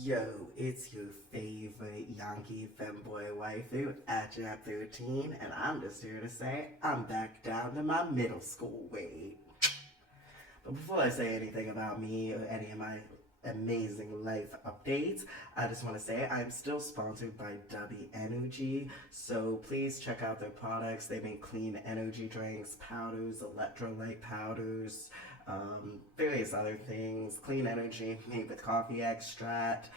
Yo, it's your favorite Yankee femboy waifu, Ajab13, and I'm just here to say I'm back down to my middle school weight. But before I say anything about me or any of my amazing life updates, I just want to say I'm still sponsored by W Energy, so please check out their products. They make clean energy drinks, powders, electrolyte powders, various other things. Clean energy made with coffee extract.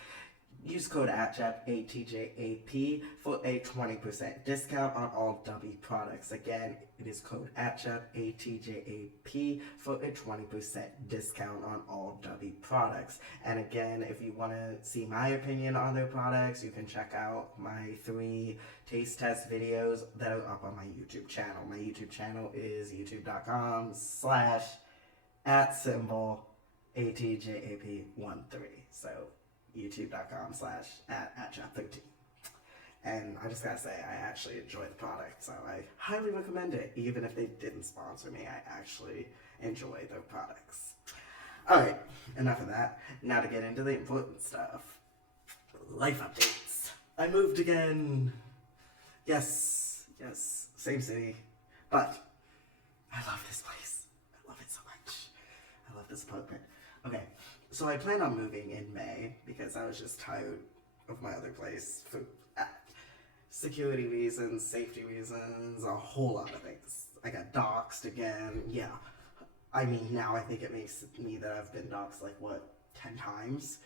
Use code ATJAP for a 20% discount on all W products. Again, it is code ATJAP for a 20% discount on all W products. And again, if you want to see my opinion on their products, you can check out my 3 taste test videos that are up on my YouTube channel. My YouTube channel is youtube.com/ at symbol ATJAP13. So youtube.com/ at chat13. And I just gotta say, I actually enjoy the product, so I highly recommend it. Even if they didn't sponsor me, I actually enjoy their products. Alright, enough of that. Now to get into the important stuff. Life updates. I moved again. Yes, same city. But I love this place. I love it so much. I love this apartment. Okay, so I plan on moving in May because I was just tired of my other place for security reasons, safety reasons, a whole lot of things. I got doxxed again. Yeah, I mean, now I think it makes me that I've been doxxed like, what, 10 times?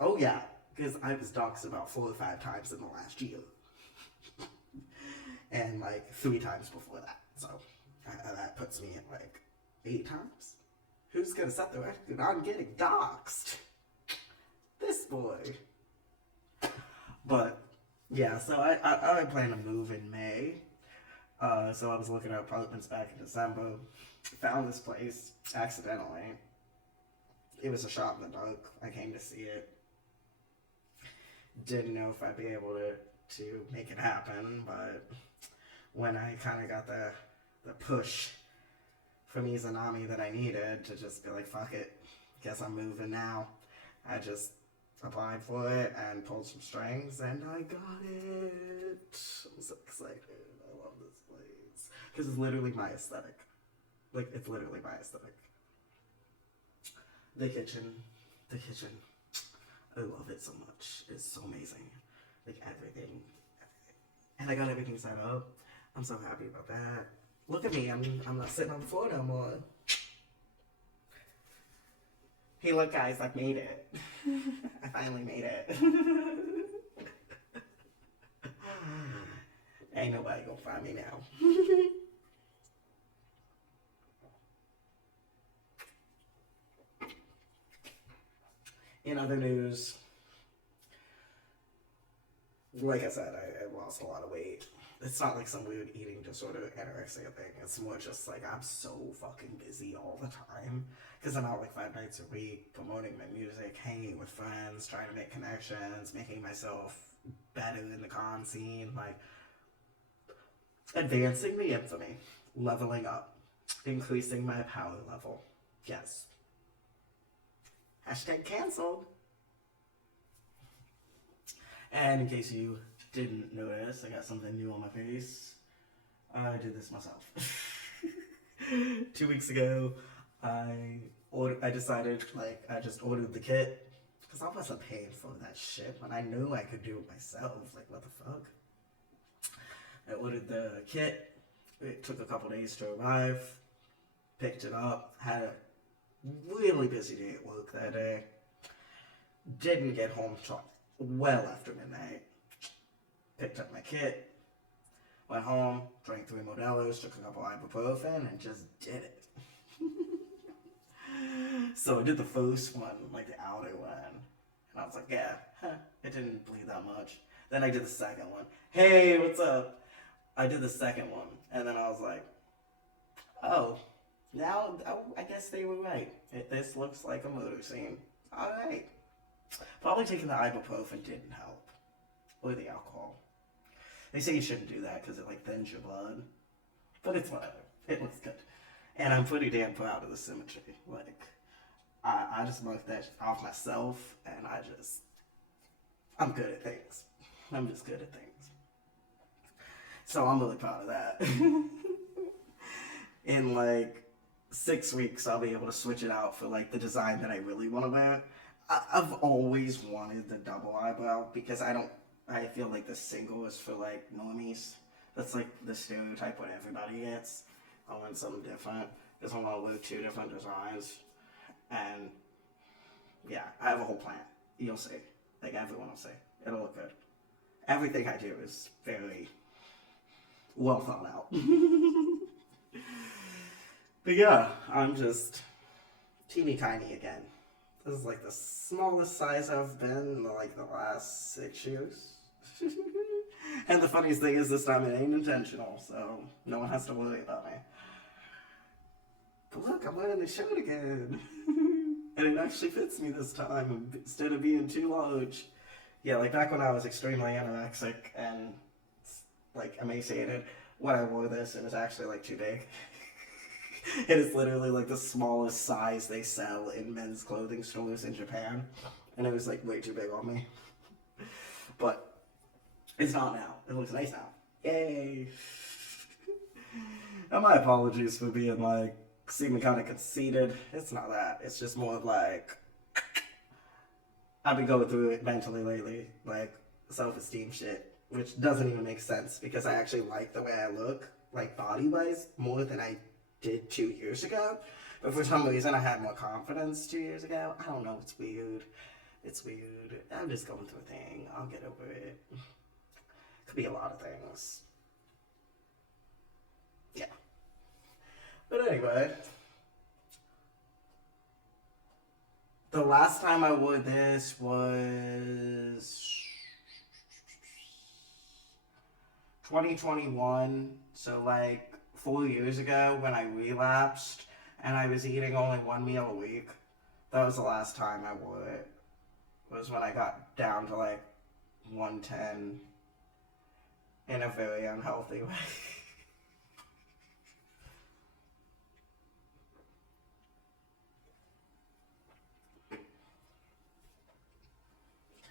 Oh yeah, because I was doxxed about 4 or 5 times in the last year. And like 3 times before that. So that puts me at like 8 times. Who's gonna set the record? I'm getting doxxed. This boy. But yeah, so I plan to move in May. So I was looking at apartments back in December. Found this place accidentally. It was a shop in the dark. I came to see it. Didn't know if I'd be able to make it happen, but when I kind of got the push from Izanami that I needed to just be like, fuck it, guess I'm moving now, I just applied for it and pulled some strings and I got it. I'm so excited. I love this place. Because it's literally my aesthetic. Like, it's literally my aesthetic. The kitchen. I love it so much. It's so amazing. Like, everything. And I got everything set up. I'm so happy about that. Look at me, I'm not sitting on the floor no more. Hey look guys, I've made it. I finally made it. Ain't nobody gonna find me now. In other news, like I said, I lost a lot of weight. It's not like some weird eating disorder, anorexia thing. It's more just like I'm so fucking busy all the time. Because I'm out like 5 nights a week, promoting my music, hanging with friends, trying to make connections, making myself better in the con scene, like advancing the infamy, leveling up, increasing my power level. Yes. Hashtag canceled. And in case you didn't notice, I got something new on my face. I did this myself. 2 weeks ago, I decided, like, I just ordered the kit. Because I wasn't paying for that shit when I knew I could do it myself. Like, what the fuck? I ordered the kit. It took a couple days to arrive. Picked it up. Had a really busy day at work that day. Didn't get home till well after midnight. Picked up my kit, went home, drank 3 Modelo's, took a couple ibuprofen, and just did it. So I did the first one, like the outer one, and I was like, yeah, it didn't bleed that much. Then I did the second one. Hey, what's up? I did the second one, and then I was like, oh, now I guess they were right. This looks like a murder scene. Alright. Probably taking the ibuprofen didn't help. Or the alcohol. They say you shouldn't do that because it like thins your blood. But it's whatever. It looks good. And I'm pretty damn proud of the symmetry. Like, I just marked that off myself and I just I'm good at things. I'm just good at things. So I'm really proud of that. In like 6 weeks, I'll be able to switch it out for like the design that I really want to wear. I've always wanted the double eyebrow because I feel like the single is for like normies. That's like the stereotype what everybody gets. I want something different because I want to wear two different designs. And yeah, I have a whole plan. You'll see. Like everyone will see. It'll look good. Everything I do is very well thought out. But yeah, I'm just teeny tiny again. This is like the smallest size I've been in like the last 6 years. And the funniest thing is this time it ain't intentional, so no one has to worry about me. But look, I'm wearing the shirt again. And it actually fits me this time instead of being too large. Yeah, like back when I was extremely anorexic and like emaciated, when I wore this, it was actually like too big. It is literally like the smallest size they sell in men's clothing stores in Japan. And it was like way too big on me. But it's not now. It looks nice now. Yay! And my apologies for being like, seeming kind of conceited. It's not that. It's just more of like, I've been going through it mentally lately. Like, self-esteem shit. Which doesn't even make sense because I actually like the way I look, like body-wise, more than I did 2 years ago. But for some reason I had more confidence 2 years ago. I don't know, it's weird. It's weird. I'm just going through a thing. I'll get over it. Could be a lot of things. Yeah. But anyway. The last time I wore this was 2021. So like 4 years ago when I relapsed and I was eating only one meal a week. That was the last time I wore it. Was when I got down to like 110 in a very unhealthy way.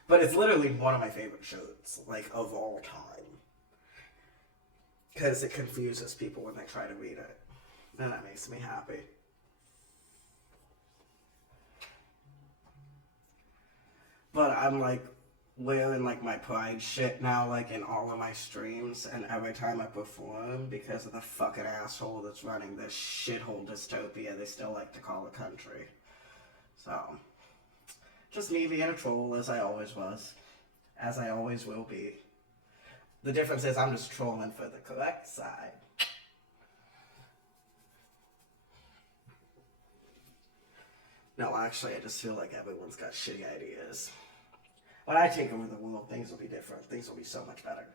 But it's literally one of my favorite shirts, like of all time. Because it confuses people when they try to read it. And that makes me happy. But I'm like wearing like my pride shit now, like in all of my streams and every time I perform because of the fucking asshole that's running this shithole dystopia they still like to call a country. So, just me being a troll as I always was. As I always will be. The difference is I'm just trolling for the correct side. No, actually, I just feel like everyone's got shitty ideas. When I take over the world, things will be different. Things will be so much better.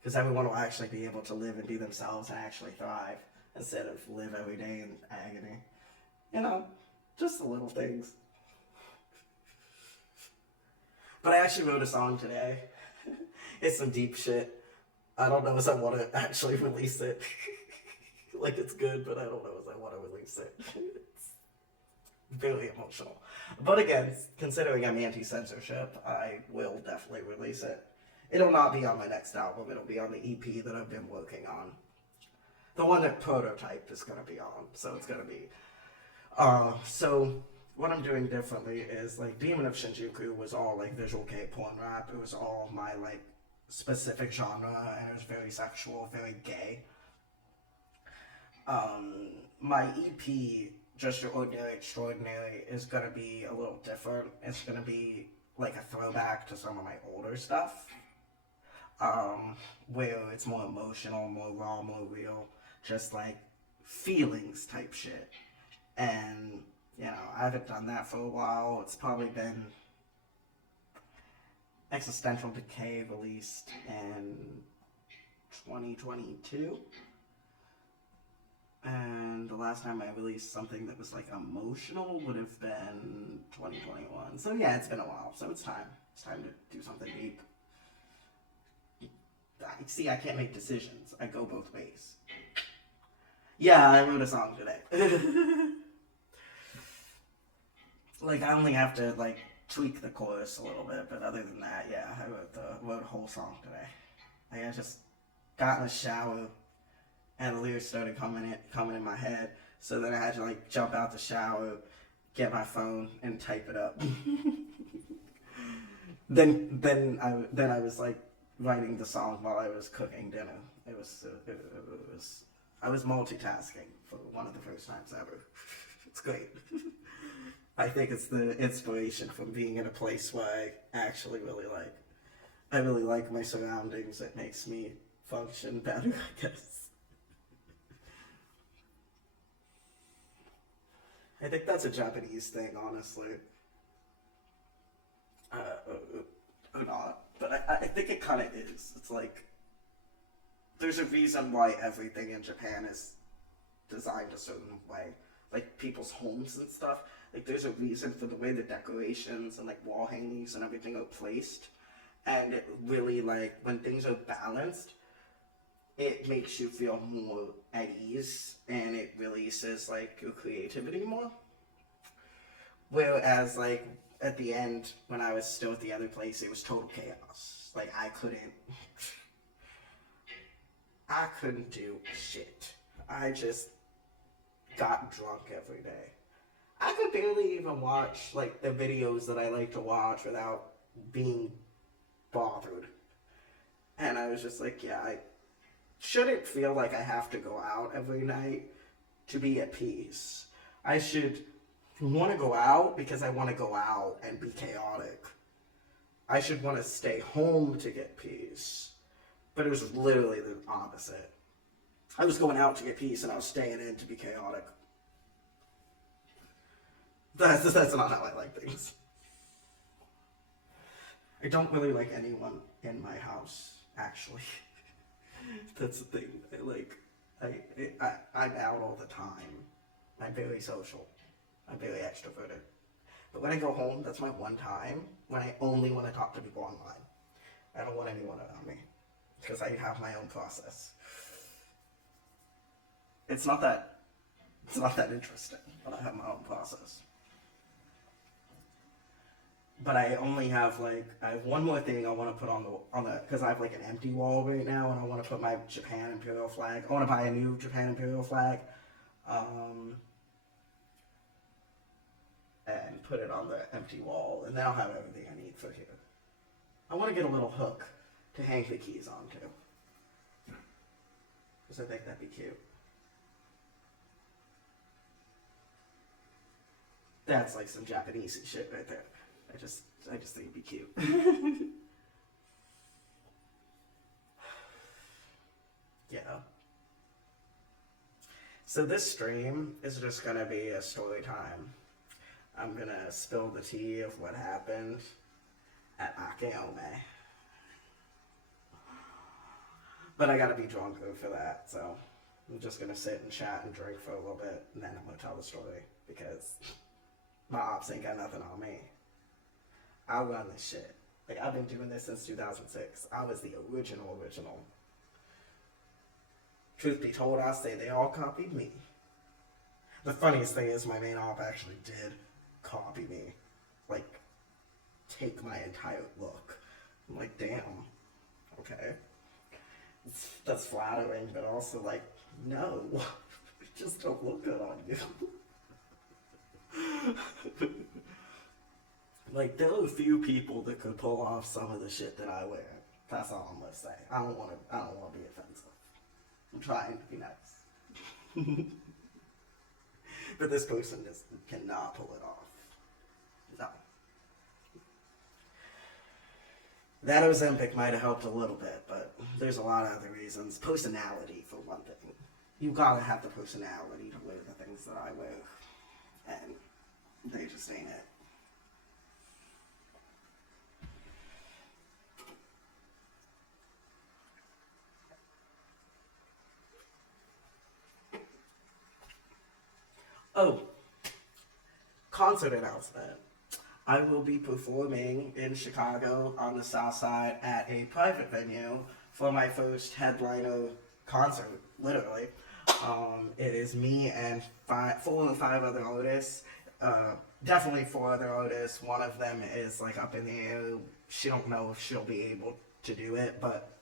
Because everyone will actually be able to live and be themselves and actually thrive. Instead of live every day in agony. You know, just the little things. But I actually wrote a song today. It's some deep shit. I don't know if I want to actually release it. Like, it's good, but I don't know if I want to release it. It's very emotional. But again, considering I'm anti-censorship, I will definitely release it. It'll not be on my next album. It'll be on the EP that I've been working on. The one that Prototype is going to be on. So it's going to be... So what I'm doing differently is, like, Demon of Shinjuku was all, like, visual kei porn rap. It was all my, like, specific genre, and it was very sexual, very gay. My EP, Just Your Ordinary Extraordinary, is going to be a little different. It's going to be like a throwback to some of my older stuff, where it's more emotional, more raw, more real, just like feelings type shit. And, you know, I haven't done that for a while. It's probably been Existential Decay released in 2022. And the last time I released something that was like emotional would have been 2021. So yeah, it's been a while. So it's time. It's time to do something deep. See, I can't make decisions. I go both ways. Yeah, I wrote a song today. Like, I only have to, like, tweak the chorus a little bit, but other than that, yeah, I wrote a whole song today. Like, I just got in the shower and the lyrics started coming in my head. So then I had to like jump out the shower, get my phone, and type it up. then I was like writing the song while I was cooking dinner. It was I was multitasking for one of the first times ever. It's great. I think it's the inspiration from being in a place where I actually I really like my surroundings. It makes me function better, I guess. I think that's a Japanese thing, honestly. Or not. But I think it kind of is. It's like, there's a reason why everything in Japan is designed a certain way. Like, people's homes and stuff. Like, there's a reason for the way the decorations and, like, wall hangings and everything are placed. And it really, like, when things are balanced, it makes you feel more at ease, and it releases, like, your creativity more. Whereas, like, at the end, when I was still at the other place, it was total chaos. Like, I couldn't do shit. I just got drunk every day. I could barely even watch, like, the videos that I like to watch without being bothered. And I was just like, yeah, I shouldn't feel like I have to go out every night to be at peace. I should want to go out because I want to go out and be chaotic. I should want to stay home to get peace. But it was literally the opposite. I was going out to get peace and I was staying in to be chaotic. That's not how I like things. I don't really like anyone in my house, actually. That's the thing. I'm out all the time. I'm very social. I'm very extroverted. But when I go home, that's my one time when I only want to talk to people online. I don't want anyone around me because I have my own process. It's not that interesting, but I have my own process. But I only have I have one more thing I want to put on the, because I have like an empty wall right now, and I want to put my Japan Imperial flag. I want to buy a new Japan Imperial flag, and put it on the empty wall, and then I'll have everything I need for here. I want to get a little hook to hang the keys onto, because I think that'd be cute. That's like some Japanese shit right there. I just think it'd be cute. Yeah. So this stream is just gonna be a story time. I'm gonna spill the tea of what happened at Akeome. But I gotta be drunker for that, so I'm just gonna sit and chat and drink for a little bit, and then I'm gonna tell the story, because my ops ain't got nothing on me. I run this shit. Like, I've been doing this since 2006. I was the original. Truth be told, I say they all copied me. The funniest thing is my main op actually did copy me. Like, take my entire look. I'm like, damn. Okay. That's flattering, but also like, no. It just don't look good on you. Like, there are a few people that could pull off some of the shit that I wear. That's all I'm gonna say. I don't wanna be offensive. I'm trying to be nice. But this person just cannot pull it off. No. That Ozempic might have helped a little bit, but there's a lot of other reasons. Personality, for one thing. You gotta have the personality to wear the things that I wear. And they just ain't it. Oh, concert announcement. I will be performing in Chicago on the South Side at a private venue for my first headliner concert, literally. It is me and 4 or 5 other artists. Definitely 4 other artists. One of them is like up in the air. She don't know if she'll be able to do it, but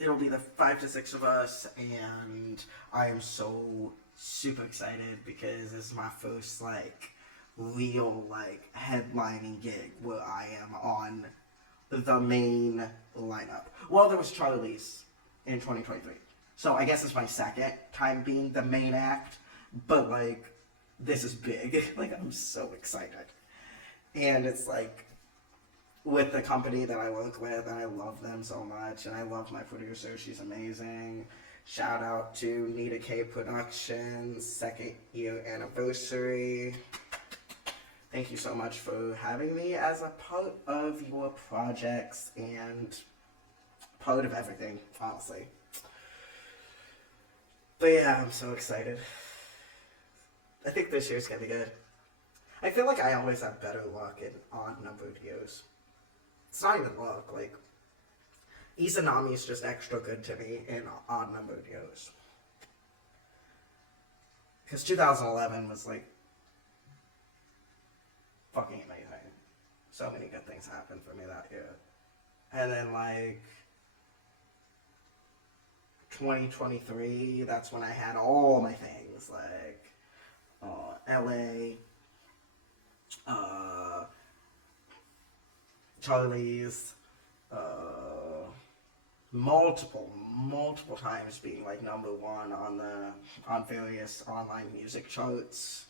it'll be the 5 to 6 of us, and I am so super excited because this is my first like real like headlining gig where I am on the main lineup. Well, there was Charlie's in 2023, so I guess it's my second time being the main act, but like this is big. Like I'm so excited, and it's like with the company that I work with, and I love them so much, and I love my producer. She's amazing. Shout out to Nita K Productions, 2nd year anniversary. Thank you so much for having me as a part of your projects and part of everything, honestly. But yeah, I'm so excited. I think this year's gonna be good. I feel like I always have better luck in odd numbered years. It's not even luck, like Izanami is just extra good to me in odd numbered years. Because 2011 was like fucking amazing. So many good things happened for me that year. And then like 2023, that's when I had all my things like LA, Charlie's, multiple times being like #1 on various online music charts.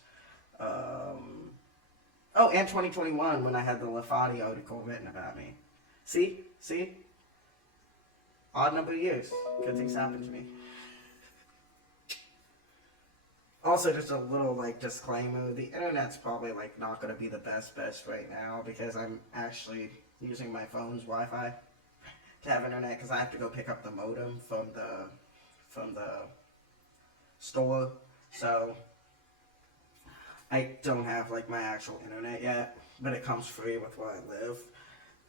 Oh, and 2021 when I had the Lafati article written about me. See? Odd number of years. Good things happen to me. Also, just a little like disclaimer: the internet's probably like not gonna be the best right now because I'm actually using my phone's Wi-Fi to have internet because I have to go pick up the modem from the store. So I don't have like my actual internet yet, but it comes free with where I live.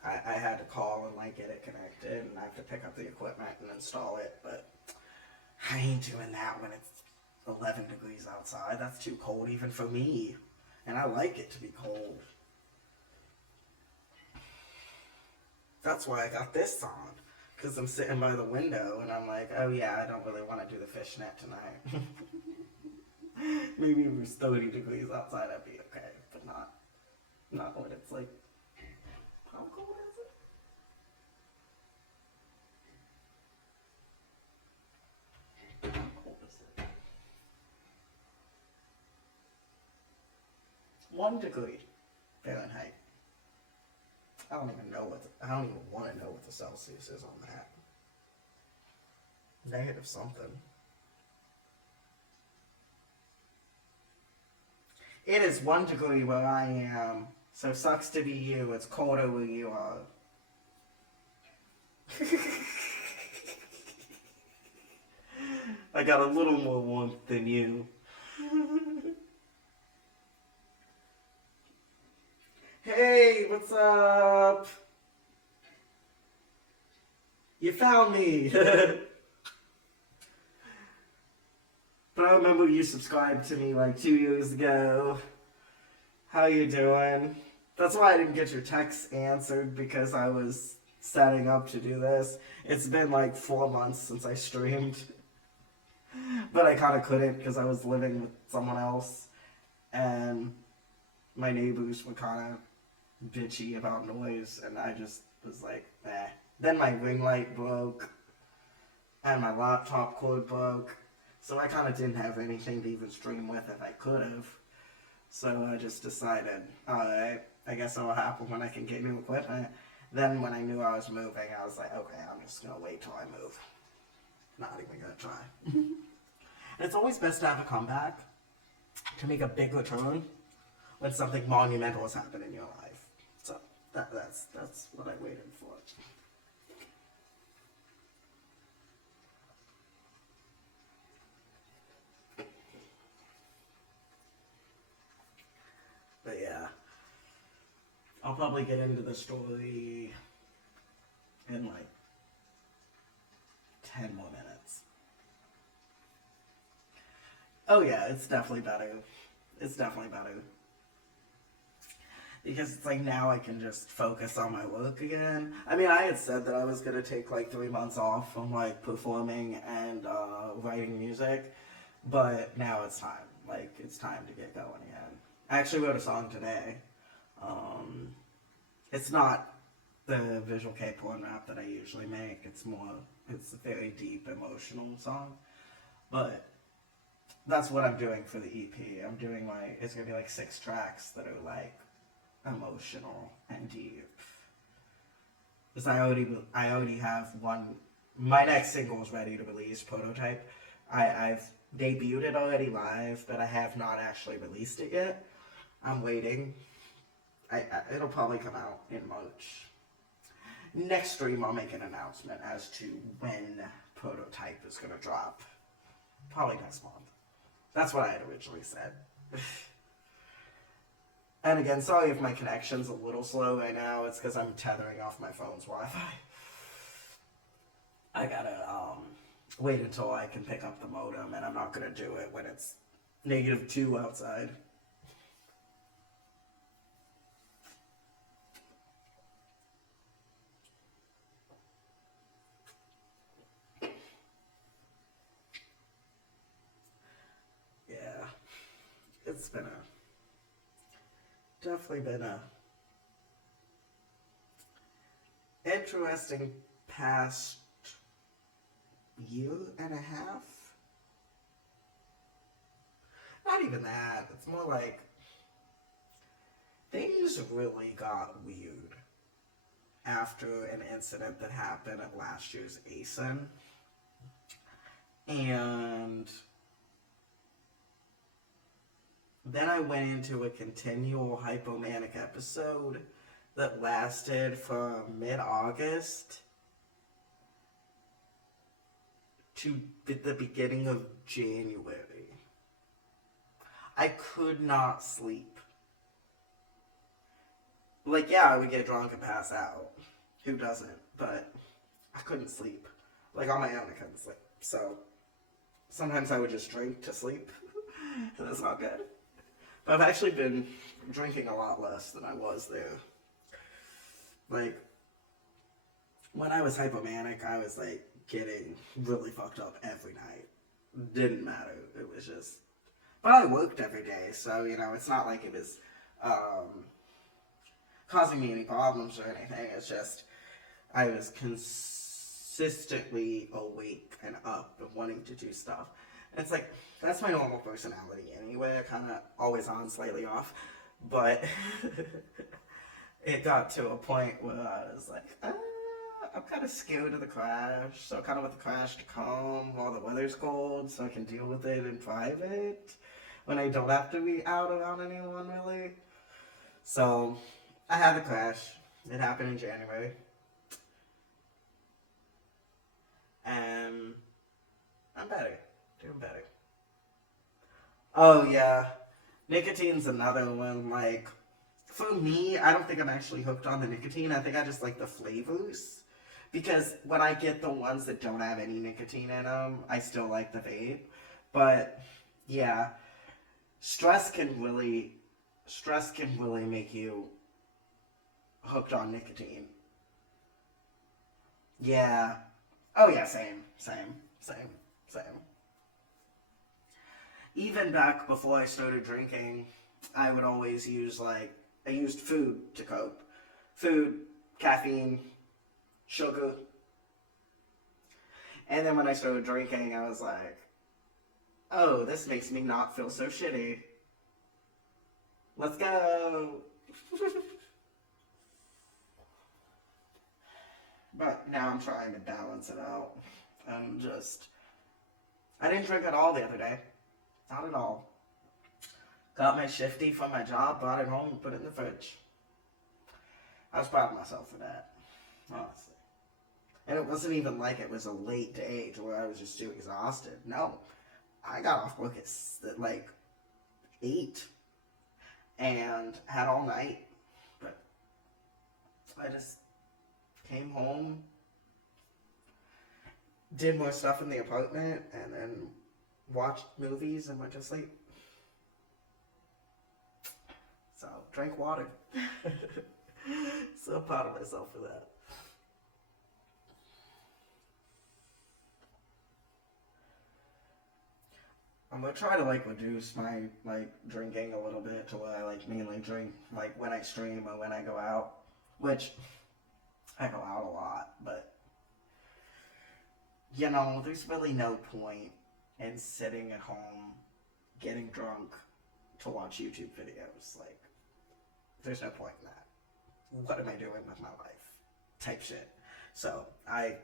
I had to call and like get it connected, and I have to pick up the equipment and install it, but I ain't doing that when it's 11 degrees outside. That's too cold even for me, and I like it to be cold. That's why I got this on, because I'm sitting by the window and I'm like, oh yeah, I don't really want to do the fishnet tonight. Maybe if it was 30 degrees outside I'd be okay, but not when it's like, how cold is it? How cold is it? 1 degree Fahrenheit. I don't even want to know what the Celsius is on that. Negative something. It is 1 degree where I am, so sucks to be you. It's colder where you are. I got a little more warmth than you. Hey, what's up? You found me. But I remember you subscribed to me like 2 years ago. How you doing? That's why I didn't get your text answered, because I was setting up to do this. It's been like 4 months since I streamed. But I kind of couldn't because I was living with someone else. And my neighbors were kind of bitchy about noise, and I just was like, eh. Then my ring light broke, and my laptop cord broke, so I kind of didn't have anything to even stream with if I could have. So I just decided, alright, I guess it'll happen when I can get new equipment. Then when I knew I was moving, I was like, okay, I'm just gonna wait till I move. Not even gonna try. And it's always best to have a comeback to make a big return when something monumental has happened in your life. So that's what I waited for. But yeah, I'll probably get into the story in like 10 more minutes. Oh yeah, it's definitely better. It's definitely better. Because it's like now I can just focus on my work again. I mean, I had said that I was gonna take like 3 months off from like performing and writing music, but now it's time. Like it's time to get going again. I actually wrote a song today. Um, it's not the visual K porn rap that I usually make. It's a very deep emotional song, but that's what I'm doing for the EP. I'm doing it's gonna be like 6 tracks that are like emotional and deep. Because I already have one. My next single is ready to release, Prototype. I've debuted it already live, but I have not actually released it yet. I'm waiting. It'll probably come out in March. Next stream, I'll make an announcement as to when Prototype is gonna drop. Probably next month. That's what I had originally said. And again, sorry if my connection's a little slow right now. It's because I'm tethering off my phone's Wi-Fi. I gotta wait until I can pick up the modem, and I'm not gonna do it when it's -2 outside. Yeah, it's definitely been a interesting past year and a half. Not even that. It's more like things really got weird after an incident that happened at last year's ASIN. And then I went into a continual hypomanic episode that lasted from mid-August to the beginning of January. I could not sleep. Like, yeah, I would get drunk and pass out. Who doesn't? But I couldn't sleep. Like, on my own, I couldn't sleep. So, sometimes I would just drink to sleep. That's not good. But I've actually been drinking a lot less than I was there. Like, when I was hypomanic, I was, like, getting really fucked up every night. Didn't matter. It was just... But I worked every day, so, you know, it's not like it was causing me any problems or anything. It's just I was consistently awake and up and wanting to do stuff. And it's like, that's my normal personality anyway. I kind of always on, slightly off. But it got to a point where I was like, I'm kind of scared of the crash. So I kind of want the crash to come while the weather's cold so I can deal with it in private when I don't have to be out around anyone, really. So I had the crash. It happened in January. And I'm better. Doing better. Oh, yeah. Nicotine's another one. Like, for me, I don't think I'm actually hooked on the nicotine. I think I just like the flavors. Because when I get the ones that don't have any nicotine in them, I still like the vape. But, yeah. Stress can really make you hooked on nicotine. Yeah. Oh, yeah, same. Even back before I started drinking, I would always use, I used food to cope. Food, caffeine, sugar. And then when I started drinking, I was like, oh, this makes me not feel so shitty. Let's go. But now I'm trying to balance it out. I didn't drink at all the other day. Not at all. Got my shifty from my job, brought it home, and put it in the fridge. I was proud of myself for that, honestly. And it wasn't even like it was a late day to where I was just too exhausted. No. I got off work at like 8 and had all night. But I just came home, did more stuff in the apartment, and then watched movies and went to sleep. drank water. So proud of myself for that. I'm gonna try to like reduce my like drinking a little bit to where I like mainly drink like when I stream or when I go out, which I go out a lot, but you know, there's really no point in sitting at home getting drunk to watch YouTube videos. Like, there's no point in that. What am I doing with my life? Type shit. So I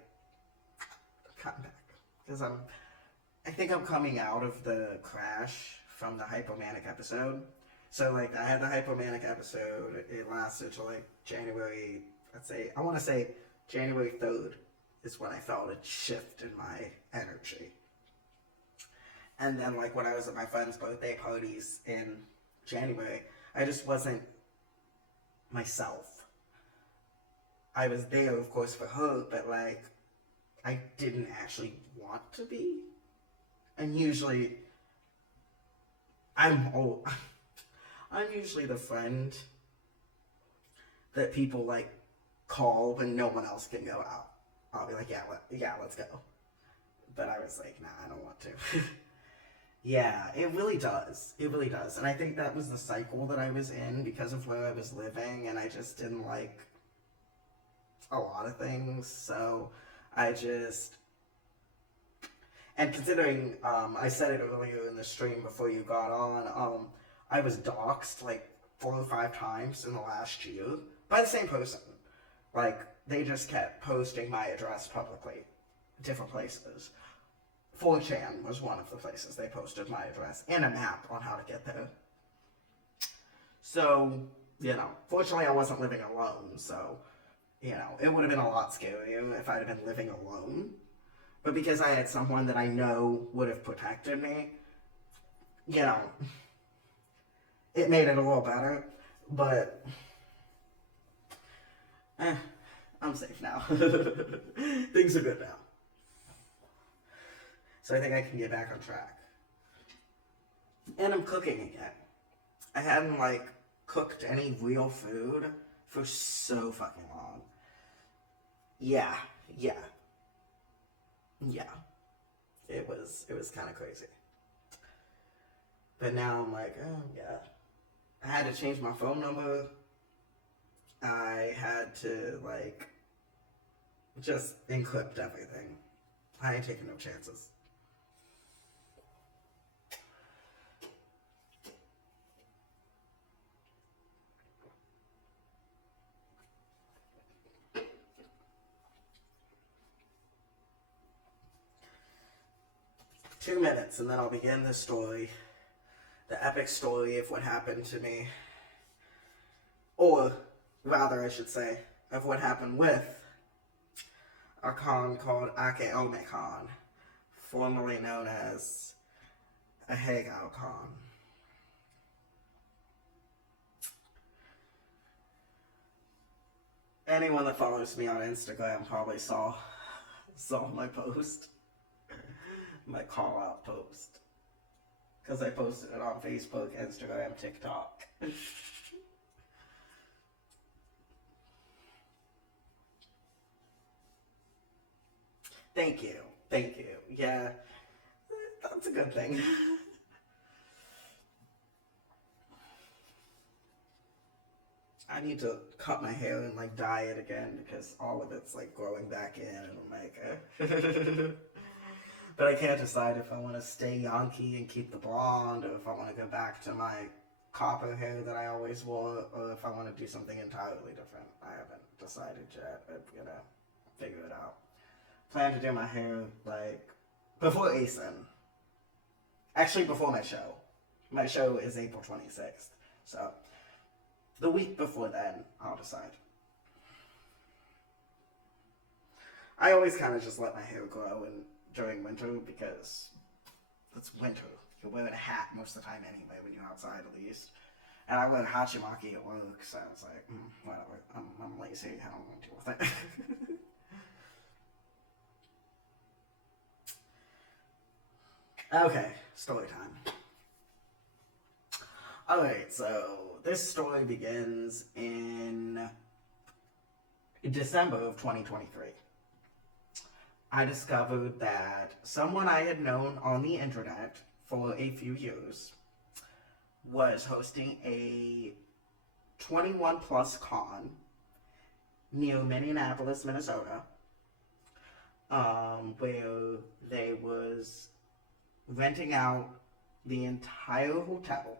cut back because I think I'm coming out of the crash from the hypomanic episode. So like I had the hypomanic episode. It lasted till like January. I want to say January 3rd is when I felt a shift in my energy. And then like when I was at my friend's birthday parties in January, I just wasn't myself. I was there, of course, for her, but like I didn't actually want to be. And usually, I'm usually the friend that people like call when no one else can go out. I'll be like, yeah, let's go. But I was like, nah, I don't want to. Yeah, it really does. It really does. And I think that was the cycle that I was in because of where I was living, and I just didn't like a lot of things. So I just... And considering, I said it earlier in the stream before you got on, I was doxxed like 4 or 5 times in the last year by the same person. Like, they just kept posting my address publicly, different places. 4chan was one of the places they posted my address and a map on how to get there. So, you know, fortunately I wasn't living alone, so, you know, it would have been a lot scarier if I had been living alone. But because I had someone that I know would have protected me, you know, it made it a little better. But, I'm safe now. Things are good now. So I think I can get back on track. And I'm cooking again. I hadn't, like, cooked any real food for so fucking long. Yeah. It was kind of crazy. But now I'm like, oh, yeah. I had to change my phone number. I had to, like, just encrypt everything. I ain't taking no chances. Two minutes, and then I'll begin the story. The epic story of what happened to me. Or, rather, I should say, of what happened with a con called Akeome Con, formerly known as a Hagao Con. Anyone that follows me on Instagram probably saw my post. My call out post. Because I posted it on Facebook, Instagram, TikTok. Thank you. Yeah, that's a good thing. I need to cut my hair and like dye it again because all of it's like growing back in, and I'm like, But I can't decide if I want to stay Yankee and keep the blonde, or if I want to go back to my copper hair that I always wore, or if I want to do something entirely different. I haven't decided yet. I'm gonna figure it out. Plan to do my hair like before ASIN. Actually, before my show. My show is April 26th, so the week before then, I'll decide. I always kind of just let my hair grow during winter because it's winter. You're wearing a hat most of the time anyway when you're outside at least. And I wear hachimaki at work, so it's like, whatever. I'm lazy. I don't want to deal with it. Okay, story time. Alright, so this story begins in December of 2023. I discovered that someone I had known on the internet for a few years was hosting a 21 plus con near Minneapolis, Minnesota, where they was renting out the entire hotel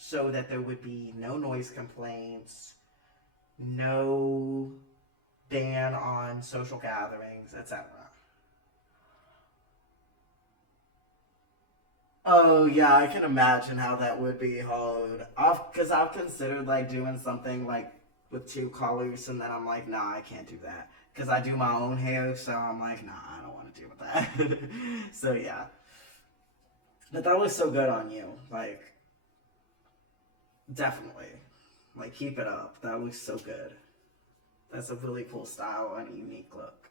so that there would be no noise complaints, no ban on social gatherings, etc. Oh yeah, I can imagine how that would be hard. Because I've considered like doing something like with two colors, and then I'm like, nah, I can't do that. Because I do my own hair, so I'm like, nah, I don't want to deal with that. So yeah, but that looks so good on you. Like, definitely, like keep it up. That looks so good. That's a really cool style and a unique look.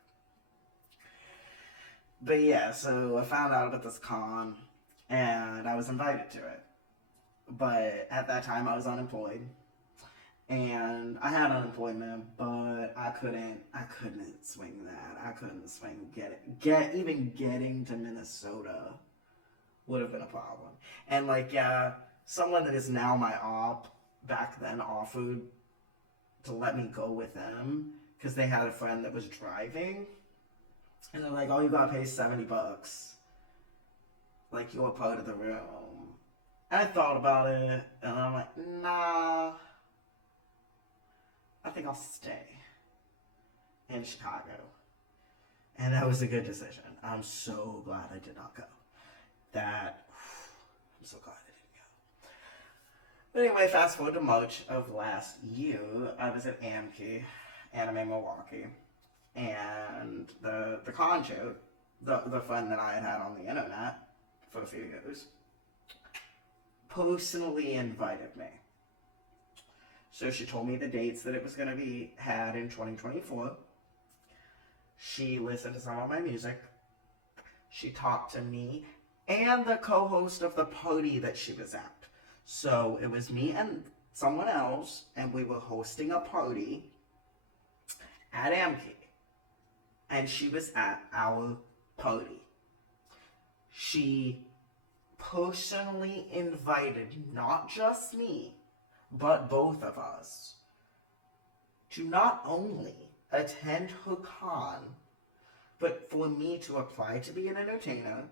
But yeah, so I found out about this con, and I was invited to it. But at that time, I was unemployed, and I had unemployment, but I couldn't swing that. I couldn't swing even getting to Minnesota would have been a problem. And like, yeah, someone that is now my op back then offered to let me go with them because they had a friend that was driving, and they're like, "Oh, you gotta pay $70, like you're part of the room." And I thought about it, and I'm like, nah, I think I'll stay in Chicago. And that was a good decision. I'm so glad I did not go. I'm so glad I didn't go. But anyway, fast forward to March of last year, I was at AMK, Anime Milwaukee, and the con show, the friend that I had on the internet for a few years, personally invited me. So she told me the dates that it was going to be had in 2024. She listened to some of my music. She talked to me and the co-host of the party that she was at. So it was me and someone else, and we were hosting a party at AMK. And she was at our party. She personally invited not just me, but both of us to not only attend her con, but for me to apply to be an entertainer,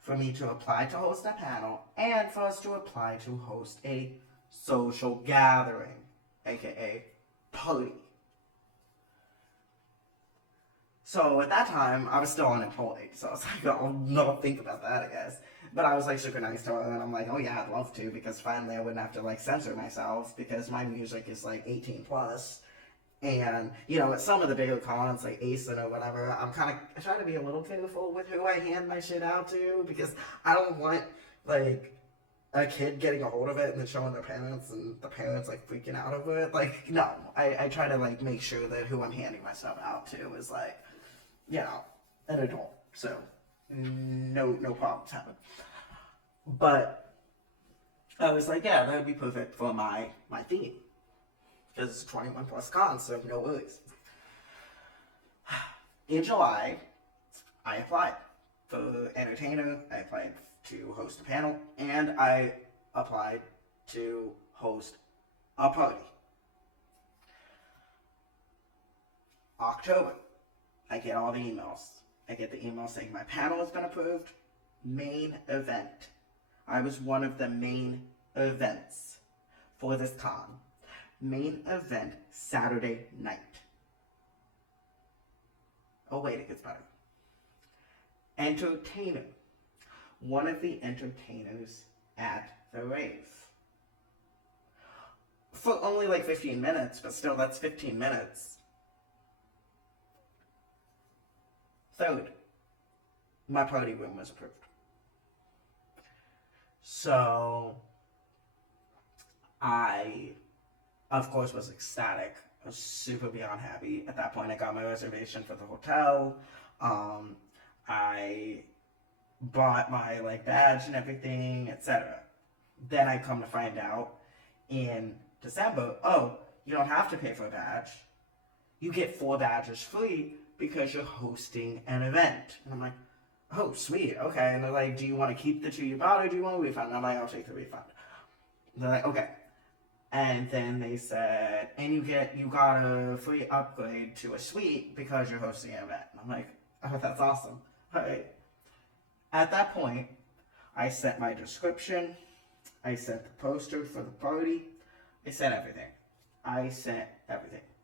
for me to apply to host a panel, and for us to apply to host a social gathering, aka party. So at that time, I was still unemployed, so I was like, I'll not think about that, I guess. But I was like super nice to her, and I'm like, oh yeah, I'd love to, because finally I wouldn't have to like censor myself, because my music is like 18 plus. And, you know, at some of the bigger cons, like ACEN or whatever, I try to be a little careful with who I hand my shit out to, because I don't want, like, a kid getting a hold of it and then showing their parents, and the parents, like, freaking out over it. Like, no. I try to, like, make sure that who I'm handing my stuff out to is, like, you know, an adult. So, no problems happen. But I was like, yeah, that would be perfect for my theme. Because it's a 21 plus con, so no worries. In July, I applied for entertainer, I applied to host a panel, and I applied to host a party. October, I get all the emails. I get the email saying my panel has been approved, main event. I was one of the main events for this con. Main event Saturday night. Oh wait, it gets better. Entertainer. One of the entertainers at the rave. For only like 15 minutes, but still that's 15 minutes. Third, my party room was approved. So I, of course, was ecstatic. I was super beyond happy. At that point, I got my reservation for the hotel. I bought my like badge and everything, etc. Then I come to find out in December, oh, you don't have to pay for a badge. You get 4 badges free because you're hosting an event. And I'm like, oh, sweet, okay. And they're like, do you want to keep the 2 you bought or do you want a refund? And I'm like, I'll take the refund. And they're like, okay. And then they said, and you got a free upgrade to a suite because you're hosting an event. And I'm like, oh, that's awesome. All right. At that point, I sent my description. I sent the poster for the party. I sent everything.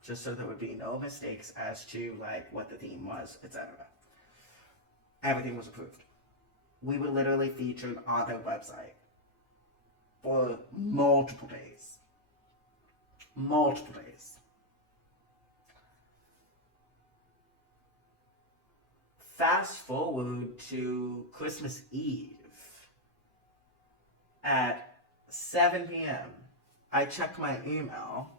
Just so there would be no mistakes as to like what the theme was, etc. Everything was approved. We were literally featured on their website for multiple days. Fast forward to Christmas Eve at 7 p.m. I checked my email,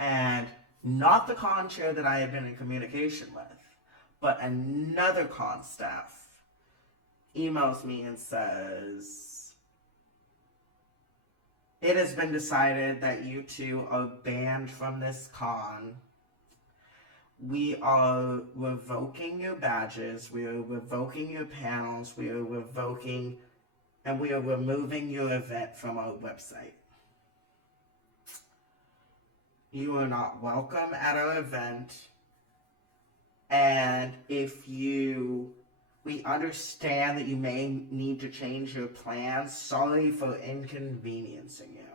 and not the con chair that I had been in communication with, but another con staff emails me and says, it has been decided that you two are banned from this con. We are revoking your badges, we are revoking your panels, we are revoking, and we are removing your event from our website. You are not welcome at our event, and we understand that you may need to change your plans. Sorry for inconveniencing you.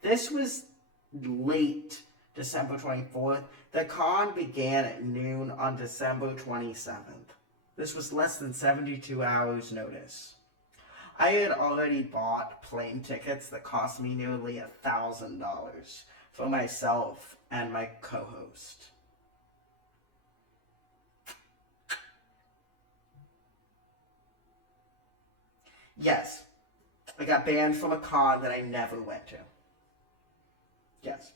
This was late December 24th. The con began at noon on December 27th. This was less than 72 hours notice. I had already bought plane tickets that cost me nearly $1,000 for myself and my co-host. Yes, I got banned from a con that I never went to. Yes.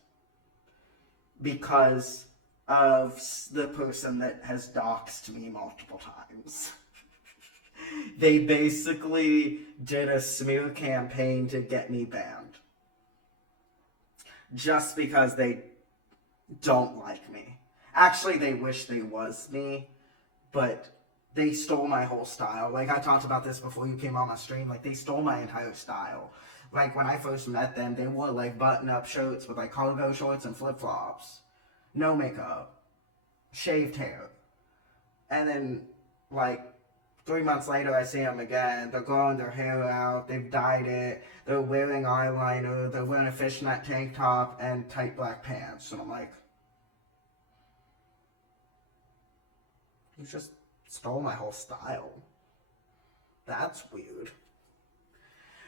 Because of the person that has doxed me multiple times. They basically did a smear campaign to get me banned. Just because they don't like me. Actually, they wish they was me, but they stole my whole style. Like, I talked about this before you came on my stream. Like, they stole my entire style. Like, when I first met them, they wore, like, button-up shirts with, like, cargo shorts and flip-flops. No makeup. Shaved hair. And then, like, 3 months later, I see them again. They're growing their hair out. They've dyed it. They're wearing eyeliner. They're wearing a fishnet tank top and tight black pants. And I'm like, you just stole my whole style. That's weird.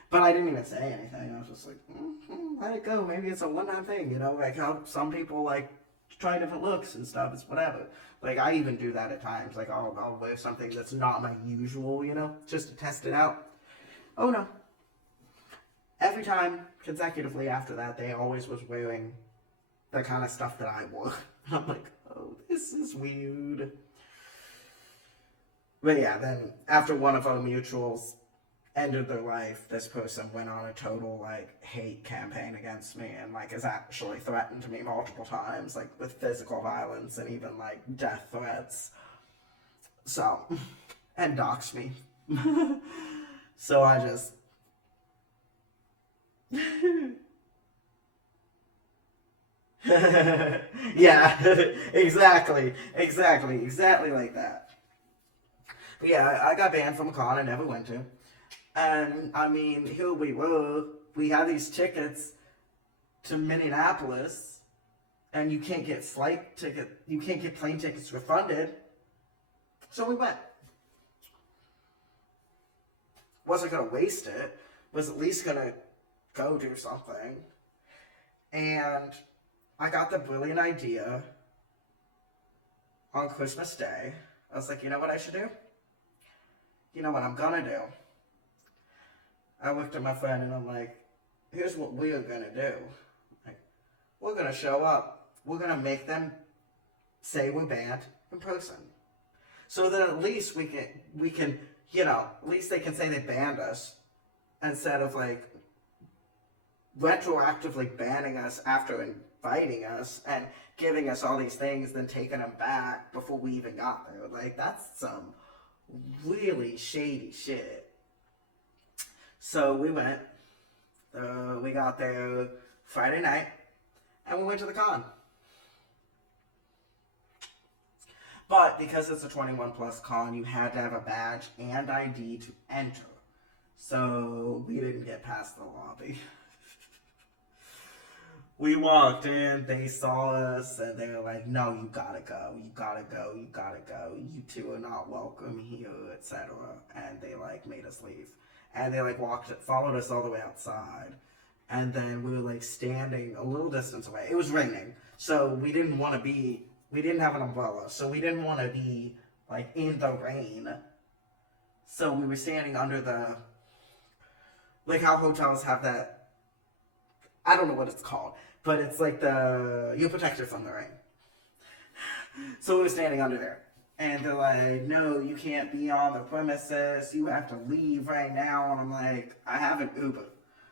But I didn't even say anything. I was just like, let it go. Maybe it's a one-time thing, you know? Like how some people, like, try different looks and stuff. It's whatever. Like, I even do that at times. Like, I'll wear something that's not my usual, you know? Just to test it out. Oh, no. Every time, consecutively after that, they always was wearing the kind of stuff that I wore. I'm like, oh, this is weird. But yeah, then after one of our mutuals ended their life, this person went on a total, like, hate campaign against me and, like, has actually threatened me multiple times, like, with physical violence and even, like, death threats. So, and doxed me. So I just... Yeah, exactly like that. But yeah, I got banned from a con I never went to. And, I mean, here we were. We had these tickets to Minneapolis, and you can't get plane tickets refunded. So we went. Wasn't going to waste it. Was at least going to go do something. And I got the brilliant idea on Christmas Day. I was like, you know what I should do? You know what I'm gonna do? I looked at my friend and I'm like, here's what we're gonna do. Like, we're gonna show up. We're gonna make them say we're banned in person. So that at least we can, you know, at least they can say they banned us instead of like retroactively banning us after inviting us and giving us all these things, then taking them back before we even got there. Like, that's some really shady shit. So we went. We got there Friday night, and we went to the con. But because it's a 21 plus con, you had to have a badge and ID to enter. So we didn't get past the lobby. We walked in, they saw us, and they were like, no, you gotta go, you gotta go, you gotta go. You two are not welcome here, etc. And they like made us leave. And they like followed us all the way outside. And then we were like standing a little distance away. It was raining, so we didn't have an umbrella, so we didn't want to be like in the rain. So we were standing under the, like how hotels have that, I don't know what it's called, but it's like you protect you from the rain. So we were standing under there. And they're like, no, you can't be on the premises. You have to leave right now. And I'm like, I have an Uber.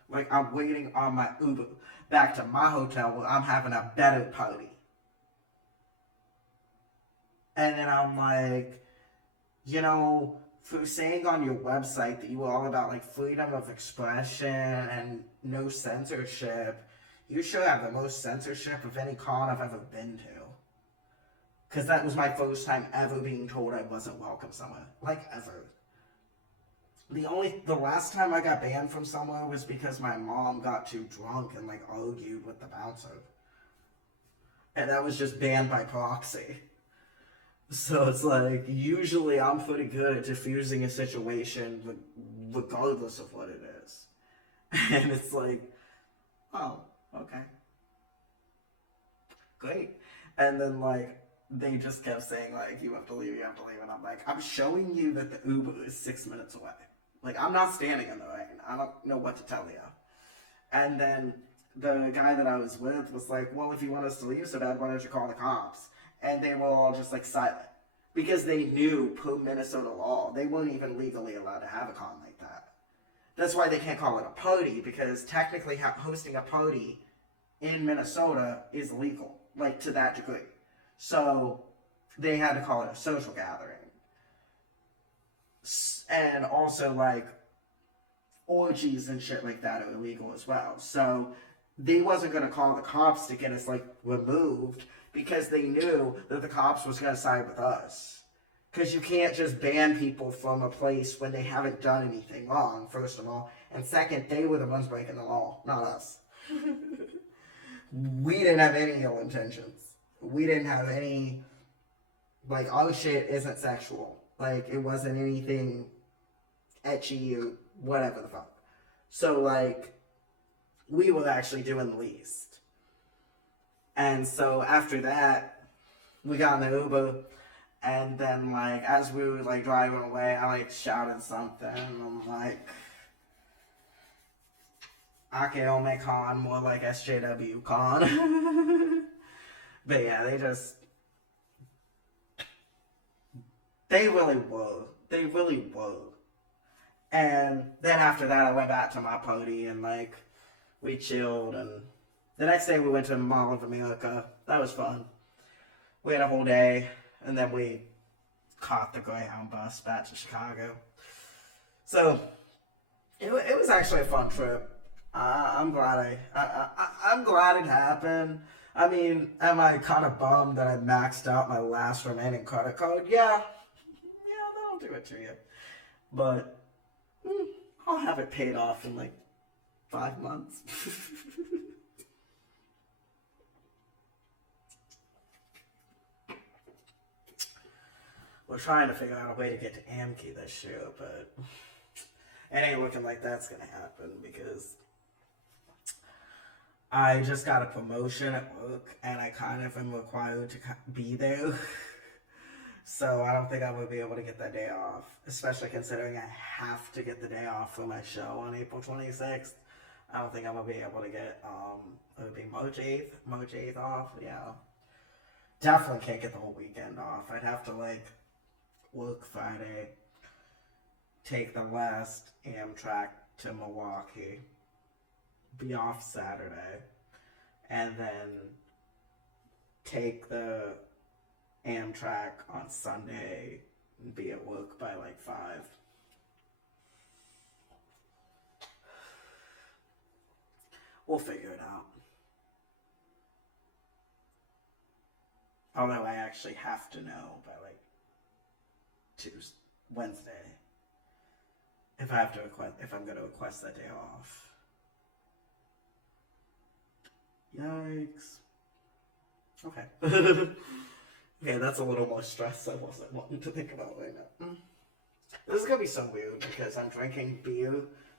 Like, I'm waiting on my Uber back to my hotel where I'm having a better party. And then I'm like, for saying on your website that you were all about, like, freedom of expression and no censorship, you should have the most censorship of any con I've ever been to. Because that was my first time ever being told I wasn't welcome somewhere. Like, ever. The last time I got banned from somewhere was because my mom got too drunk and, like, argued with the bouncer. And that was just banned by proxy. So it's like, usually I'm pretty good at diffusing a situation regardless of what it is. And it's like, oh, okay. Great. And then, like, they just kept saying, like, you have to leave. And I'm like, I'm showing you that the Uber is 6 minutes away. Like, I'm not standing in the rain. I don't know what to tell you. And then the guy that I was with was like, well, if you want us to leave so bad, why don't you call the cops? And they were all just, like, silent. Because they knew, per Minnesota law, they weren't even legally allowed to have a con like that. That's why they can't call it a party, because technically hosting a party in Minnesota is legal, like, to that degree. So they had to call it a social gathering. And also, like, orgies and shit like that are illegal as well. So they wasn't going to call the cops to get us, like, removed, because they knew that the cops was going to side with us. Because you can't just ban people from a place when they haven't done anything wrong, first of all. And second, they were the ones breaking the law, not us. We didn't have any ill intentions. We didn't have any, like, our shit isn't sexual. Like, it wasn't anything etchy or whatever the fuck. So, like, we were actually doing the least. And so after that, we got in the Uber, and then, like, as we were, like, driving away, I, like, shouted something, and I'm like, Ake Con, more like SJW Con. But yeah, they really were. They really were. And then after that, I went back to my party, and, like, we chilled, and the next day we went to Mall of America. That was fun. We had a whole day, and then we caught the Greyhound bus back to Chicago. So it was actually a fun trip. I'm glad I'm glad it happened. I mean, am I kind of bummed that I maxed out my last remaining credit card? Yeah, that'll do it to you. But I'll have it paid off in like 5 months. We're trying to figure out a way to get to Amki this year, but it ain't looking like that's gonna happen because I just got a promotion at work and I kind of am required to be there. So I don't think I would be able to get that day off, especially considering I have to get the day off for my show on April 26th. I don't think I'm gonna be able to get, it would be March 8th off, yeah. Definitely can't get the whole weekend off. I'd have to, like, work Friday, take the last Amtrak to Milwaukee, be off Saturday, and then take the Amtrak on Sunday and be at work by like 5. We'll figure it out. Although I actually have to know by like Tuesday, Wednesday, if I have to request, if I'm going to request that day off. Yikes. Okay. Okay, that's a little more stress I wasn't wanting to think about right now. This is going to be so weird because I'm drinking beer,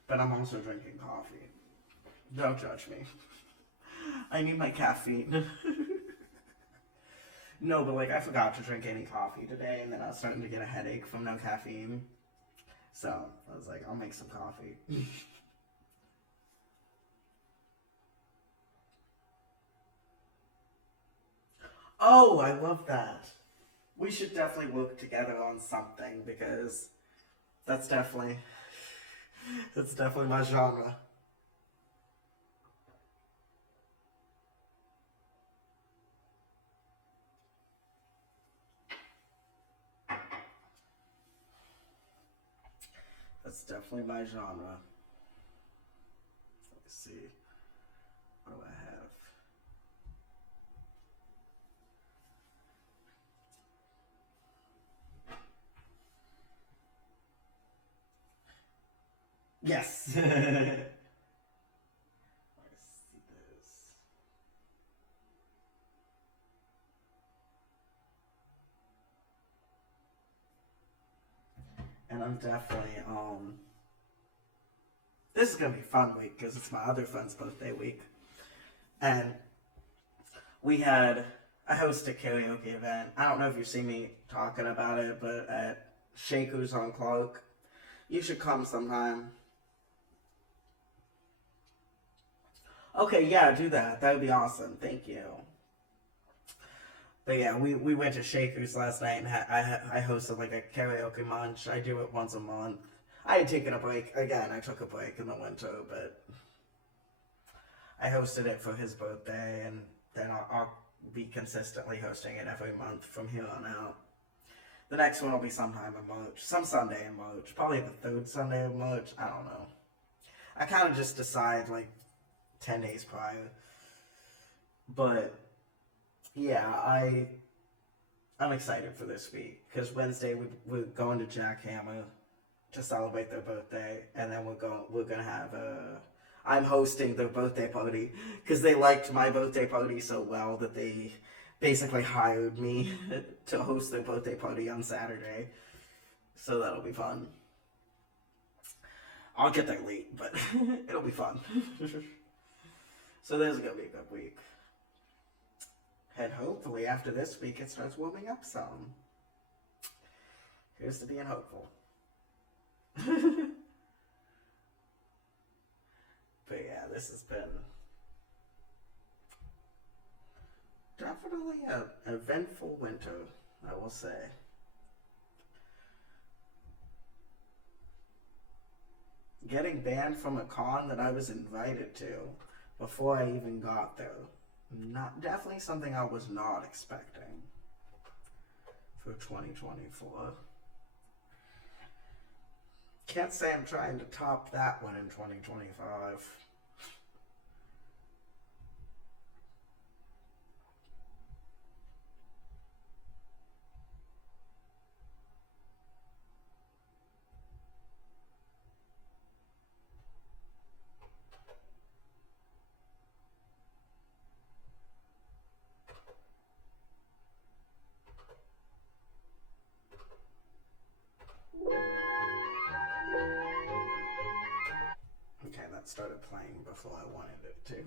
but I'm also drinking coffee. Don't judge me. I need my caffeine. No, but like I forgot to drink any coffee today, and then I was starting to get a headache from no caffeine. So I was like, I'll make some coffee. Oh, I love that. We should definitely work together on something because that's definitely my genre. That's definitely my genre. Let's see. What do I have? Yes. Let's see this. And I'm definitely this is gonna be a fun week because it's my other friend's birthday week, and I host a karaoke event. I don't know if you've seen me talking about it, but at Shakers on Clark, you should come sometime. Okay, yeah, do that. That would be awesome. Thank you. But yeah, we went to Shakers last night and I hosted like a karaoke munch. I do it once a month. I had taken a break again. I took a break in the winter, but I hosted it for his birthday, and then I'll be consistently hosting it every month from here on out. The next one will be sometime in March, some Sunday in March, probably the third Sunday of March. I don't know. I kind of just decide like 10 days prior, but yeah, I'm excited for this week because Wednesday we're going to Jackhammer to celebrate their birthday, and then we're gonna have a. I'm hosting their birthday party because they liked my birthday party so well that they basically hired me to host their birthday party on Saturday. So that'll be fun. I'll get there late, but it'll be fun. So this is gonna be a good week. And hopefully after this week it starts warming up some. Here's to being hopeful. But yeah, this has been definitely an eventful winter, I will say. Getting banned from a con that I was invited to before I even got there. Not definitely something I was not expecting for 2024. Can't say I'm trying to top that one in 2025. Okay, that started playing before I wanted it to.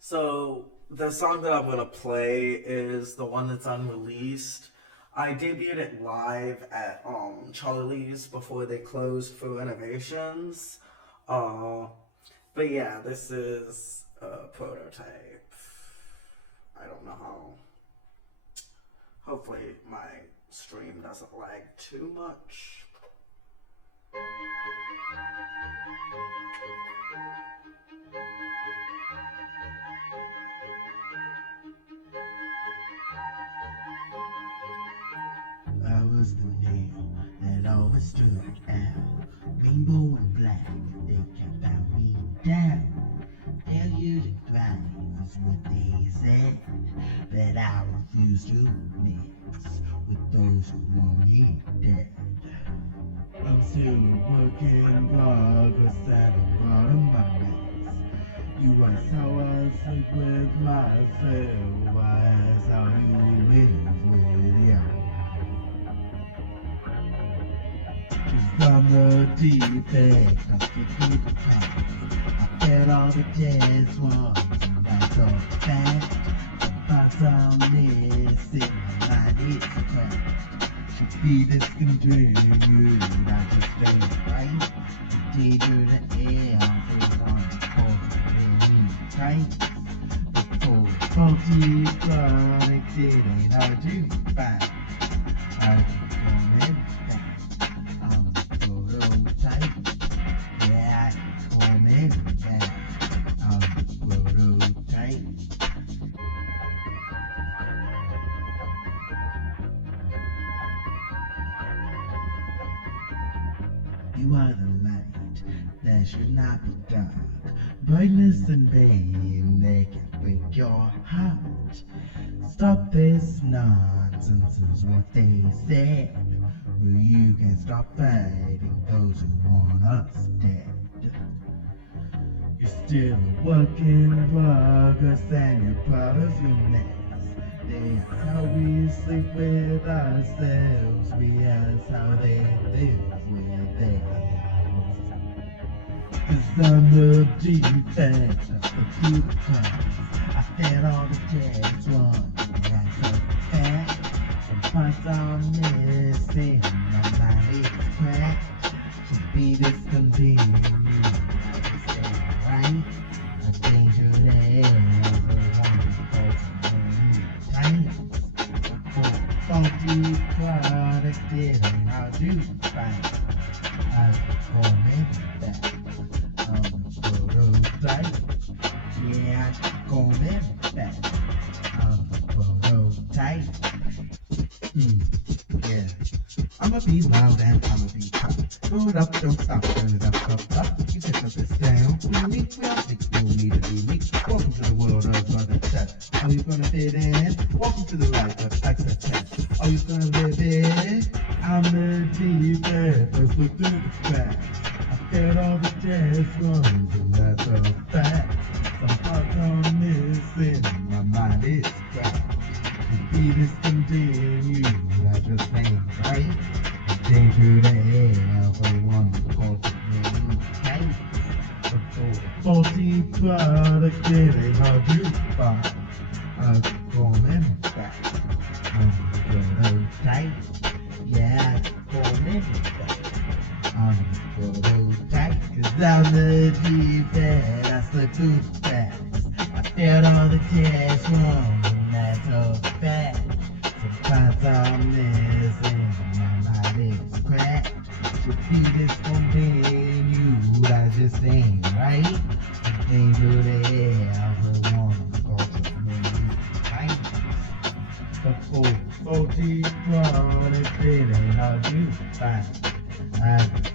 So, the song that I'm gonna play is the one that's unreleased. I debuted it live at Charlie's before they closed for renovations. Uh, but yeah, this is a prototype. I don't know how. Hopefully my stream doesn't lag too much. I was the nail that always stood out. Rainbow and black, they kept out me down. Failure to thrive is what they said. But I refuse to mix with those who want me dead. I'm still a work in progress at the bottom of my mess. You ask how I sleep with myself. I ask how you live with you. From the deep end of the deep end, I fed all the dead ones, and that's a fact. But I'm missing my mind, it's a crack. Should be discontinued, I just ain't right. D to the air, for one, for really tight. Before faulty product, it ain't hard to find. I can comment that. Prototype, yeah, comment that. Prototype. You are the light that should not be dark. Brightness and pain, they can break your heart. Stop this nonsense is what they said. Well, you can stop fighting those who want us dead. You're still a work in progress and your product's a mess. They ask how we sleep with ourselves. We ask how they live with theirs. 'Cause I'm the defect of the beauty class. I fed all the dead ones, that's a fact. Some parts are missing, my mind is cracked. Should be discontinued, I just ain't right. A danger there, tight. For faulty product, it ain't hard to find. I comment that. Prototype. Yeah, I comment that. Prototype. Yeah. I'ma be loud and I'ma be tough. Throw it up, don't stop, turn it up. You take up this down. Unique, we all think you need to be unique. Welcome to the world of brother test. Are you gonna fit in? Welcome to the life of XXX. Are you gonna live it? I'm the defense, let's look through the cracks. I fed all the test runs, and that's a fact. Some parts are missing, my mind is cracked. To be discontinued, I just ain't right. Day to the air, for one called the name tank. For faulty product, it ain't hard to find. I comment that. I'm prototype. Yeah, I comment that. I'm prototype. 'Cause I'm the defense, that's the good facts. I failed all the tests wrong, and that's a fact. Sometimes I'm missing, my mind is cracked. To be discontinued, I just ain't right. They do the air, the one called the moon. Right? The faulty product, it ain't hard to find. I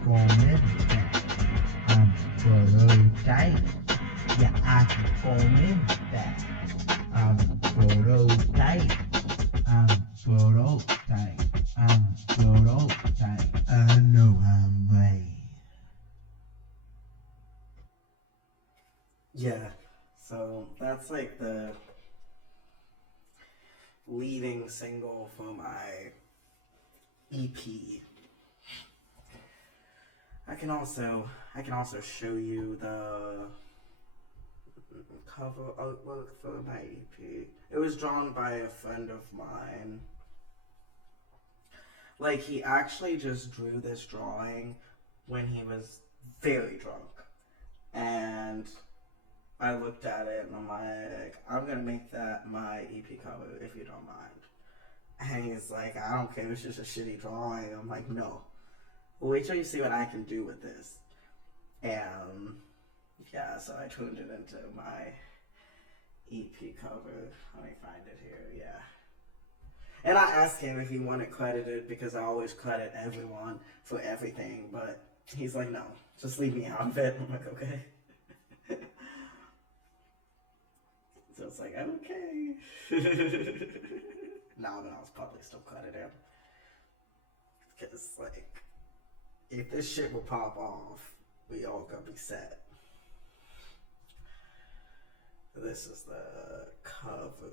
comment that. I'm prototype. Yeah, I comment that. I'm prototype. I'm prototype. I'm prototype. I know I'm right. Yeah, so that's like the leading single for my EP. I can also show you the cover artwork for my EP. It was drawn by a friend of mine. Like, he actually just drew this drawing when he was very drunk. And I looked at it and I'm like, I'm gonna make that my EP cover if you don't mind. And he's like, I don't care, it's just a shitty drawing. I'm like, no. wait till you see what I can do with this. And yeah, so I turned it into my EP cover. Let me find it here, yeah. And I asked him if he wanted credited because I always credit everyone for everything, but he's like, no, just leave me out of it. I'm like, okay. So it's like, okay. Nah, but I was probably still credit him. Because, like, if this shit will pop off, we all gonna be set. This is the cover.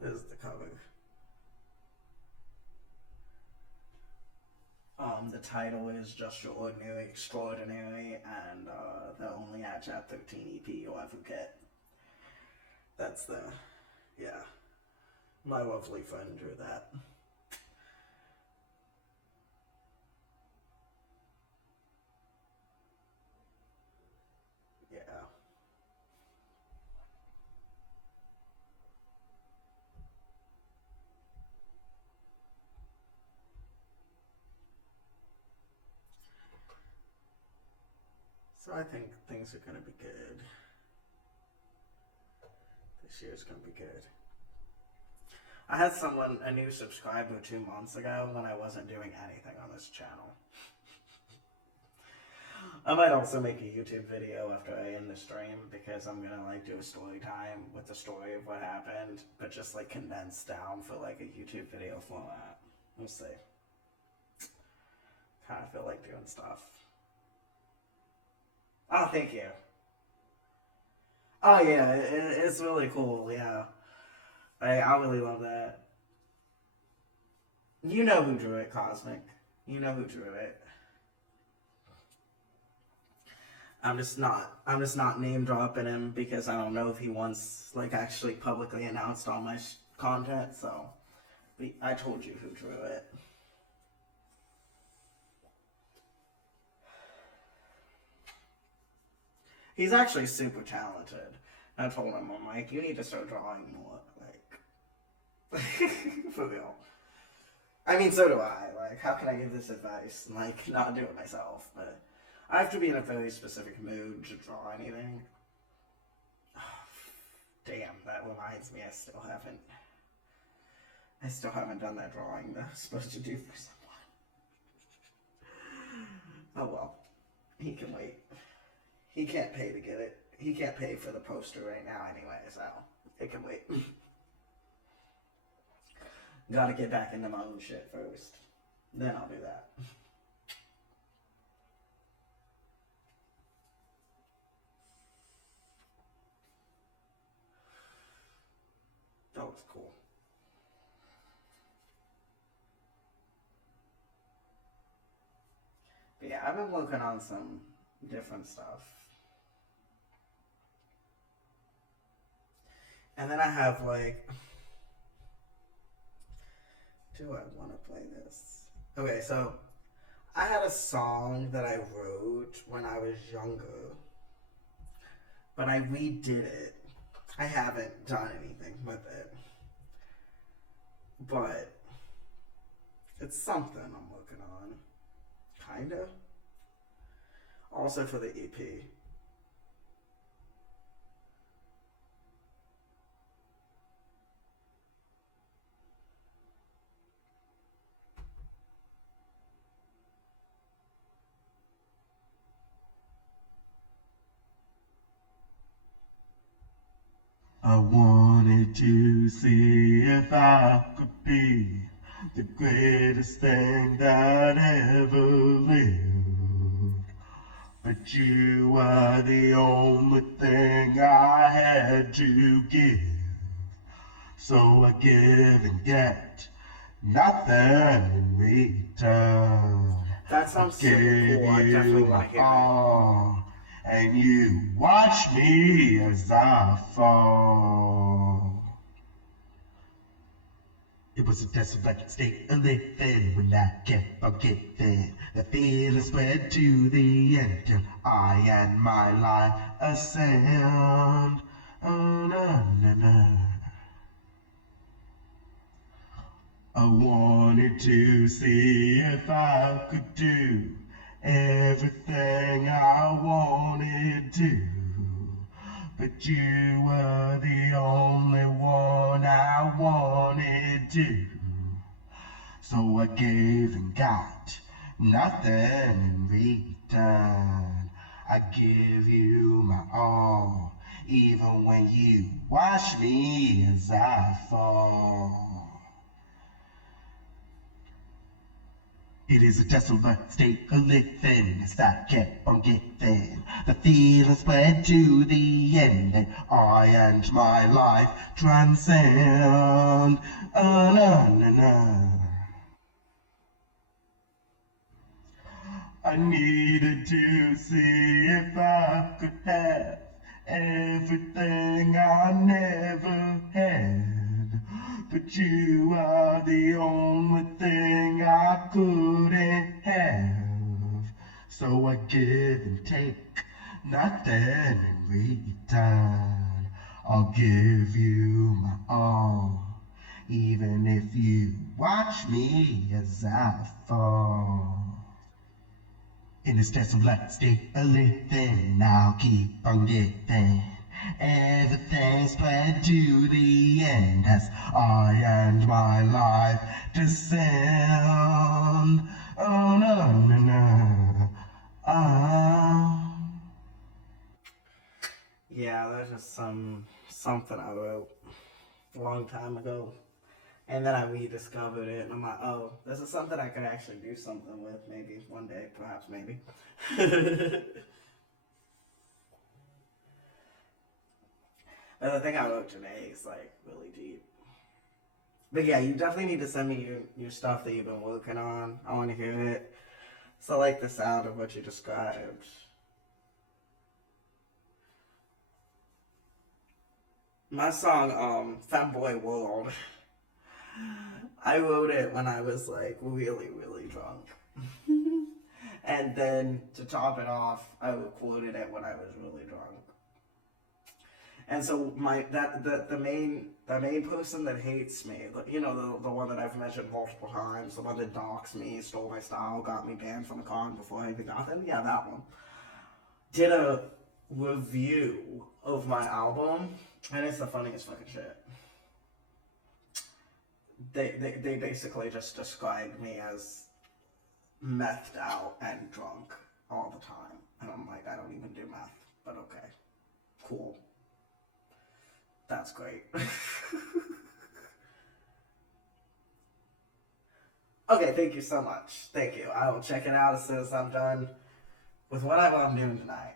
This is the cover. The title is Just Your Ordinary Extraordinary, and the only at Chap 13 EP Waifu Kit. That's the, yeah. My lovely friend drew that. Yeah. So I think things are gonna be good. This year's gonna be good. I had a new subscriber 2 months ago when I wasn't doing anything on this channel. I might also make a YouTube video after I end the stream because I'm gonna like do a story time with the story of what happened, but just like condensed down for like a YouTube video format. We'll see. Kind of feel like doing stuff. Oh, thank you. Oh yeah, it's really cool. Yeah, I really love that. You know who drew it, Cosmic. You know who drew it. I'm just not name dropping him because I don't know if he wants like actually publicly announced all my content. So, I told you who drew it. He's actually super talented. I told him, I'm like, you need to start drawing more, like, for real. I mean, so do I. Like, how can I give this advice and like not do it myself? But I have to be in a very specific mood to draw anything. Damn, that reminds me, I still haven't done that drawing that I was supposed to do for someone. Oh well, he can wait. He can't pay to get it. He can't pay for the poster right now anyway, so it can wait. Gotta get back into my own shit first. Then I'll do that. That looks cool. But yeah, I've been working on some different stuff. And then I have like, do I want to play this? Okay, so I had a song that I wrote when I was younger, but I redid it. I haven't done anything with it, but it's something I'm working on, kinda. Also for the EP. I wanted to see if I could be the greatest thing that ever lived. But you are the only thing I had to give. So I give and get nothing in return. That sounds super cool. I definitely want to hear it. And you watch me as I fall. It was a desolate state of living when I kept forgetting. The feeling spread to the end till I and my life ascend. Oh, na, na, na. wanted to see if I could do everything I wanted to. But you were the only one I wanted to. So I gave and got nothing in return. I give you my all, even when you watch me as I fall. It is a desolate state of living as I kept on giving. The feeling spread to the end that I and my life transcend. Na, na, na. I needed to see if I could have everything I never had. But you are the only thing I couldn't have. So I give and take nothing in return. I'll give you my all, even if you watch me as I fall. In this desolate state of living, I'll keep on giving. Everything spread to the end as I and my life descend. Oh, no, no, no. Ah. Yeah, that's just something I wrote a long time ago. And then I rediscovered it, and I'm like, oh, this is something I could actually do something with, maybe one day, perhaps, maybe. But the thing I wrote today is like really deep. But yeah, you definitely need to send me your stuff that you've been working on. I want to hear it. So I like the sound of what you described. My song, Femboy World, I wrote it when I was like really, really drunk. And then to top it off, I recorded it when I was really drunk. And so the main person that hates me, you know, the one that I've mentioned multiple times, the one that doxed me, stole my style, got me banned from the con before I even got them, yeah, that one, did a review of my album, and it's the funniest fucking shit. They basically just described me as methed out and drunk all the time. And I'm like, I don't even do meth, but okay. Cool. That's great. Okay, thank you so much. Thank you. I will check it out as soon as I'm done with whatever I'm doing tonight.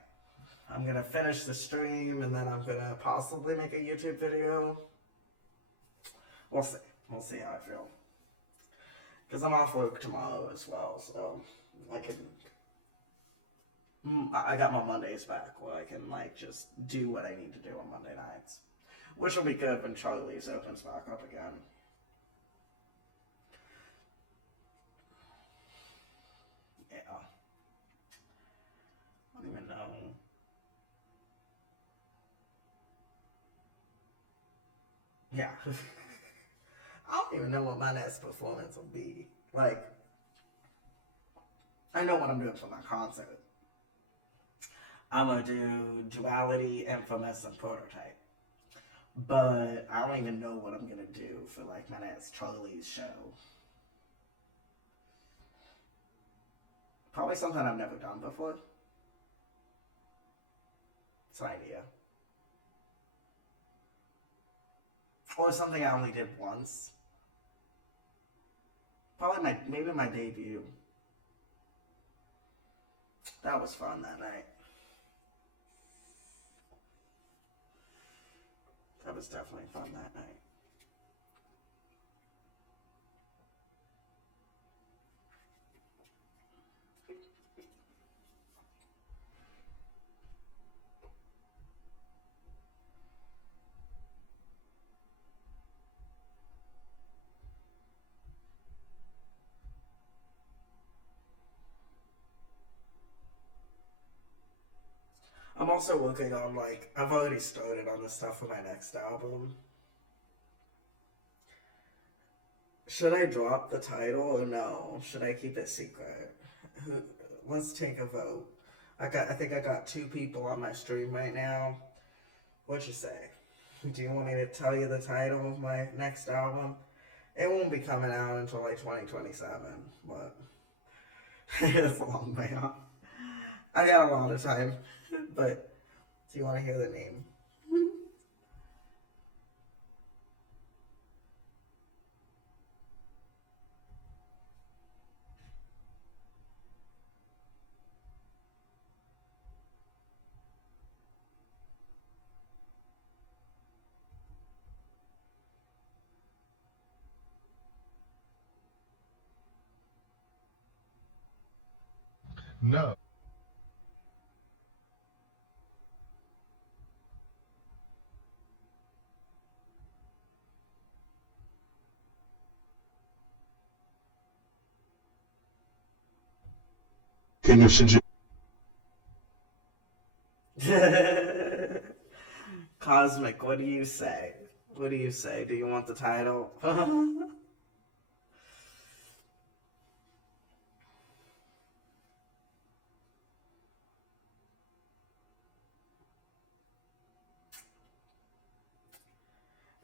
I'm gonna finish the stream and then I'm gonna possibly make a YouTube video. We'll see. We'll see how I feel. Because I'm off work tomorrow as well, so I can. I got my Mondays back where I can like just do what I need to do on Monday nights, which will be good when Charlie's opens back up again. Yeah, I don't even know. Yeah, I don't even know what my next performance will be. Like, I know what I'm doing for my concert. I'm gonna do Duality, Infamous, and Prototype. But I don't even know what I'm gonna do for like my next Charlie's show. Probably something I've never done before. It's an idea. Or something I only did once. Probably maybe my debut. That was fun that night. That was definitely fun that night. I'm also working on like I've already started on the stuff for my next album. Should I drop the title or no? Should I keep it secret? Who, let's take a vote. I think I got 2 people on my stream right now. What you say? Do you want me to tell you the title of my next album? It won't be coming out until like 2027, but it's a long way off. I got a lot of time, but do you want to hear the name? No. Can you send you? Cosmic, what do you say? What do you say? Do you want the title?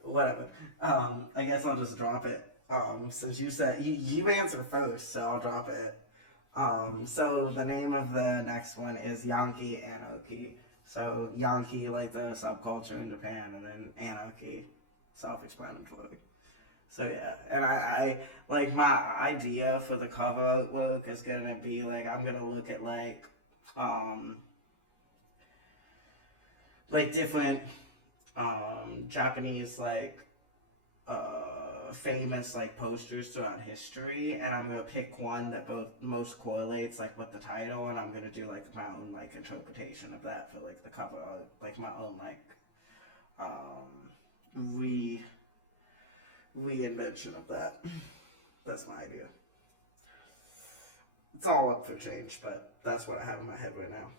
Whatever. I guess I'll just drop it. Since you said you answer first, so I'll drop it. So the name of the next one is Yankee Anarchy. So Yankee, like the subculture in Japan, and then Anarchy, self-explanatory. So yeah, and I like my idea for the cover artwork is gonna be like I'm gonna look at like different Japanese famous like posters throughout history, and I'm gonna pick one that both most correlates like with the title, and I'm gonna do like my own like interpretation of that for like the cover art, like my own like reinvention of that. That's my idea. It's all up for change, but that's what I have in my head right now.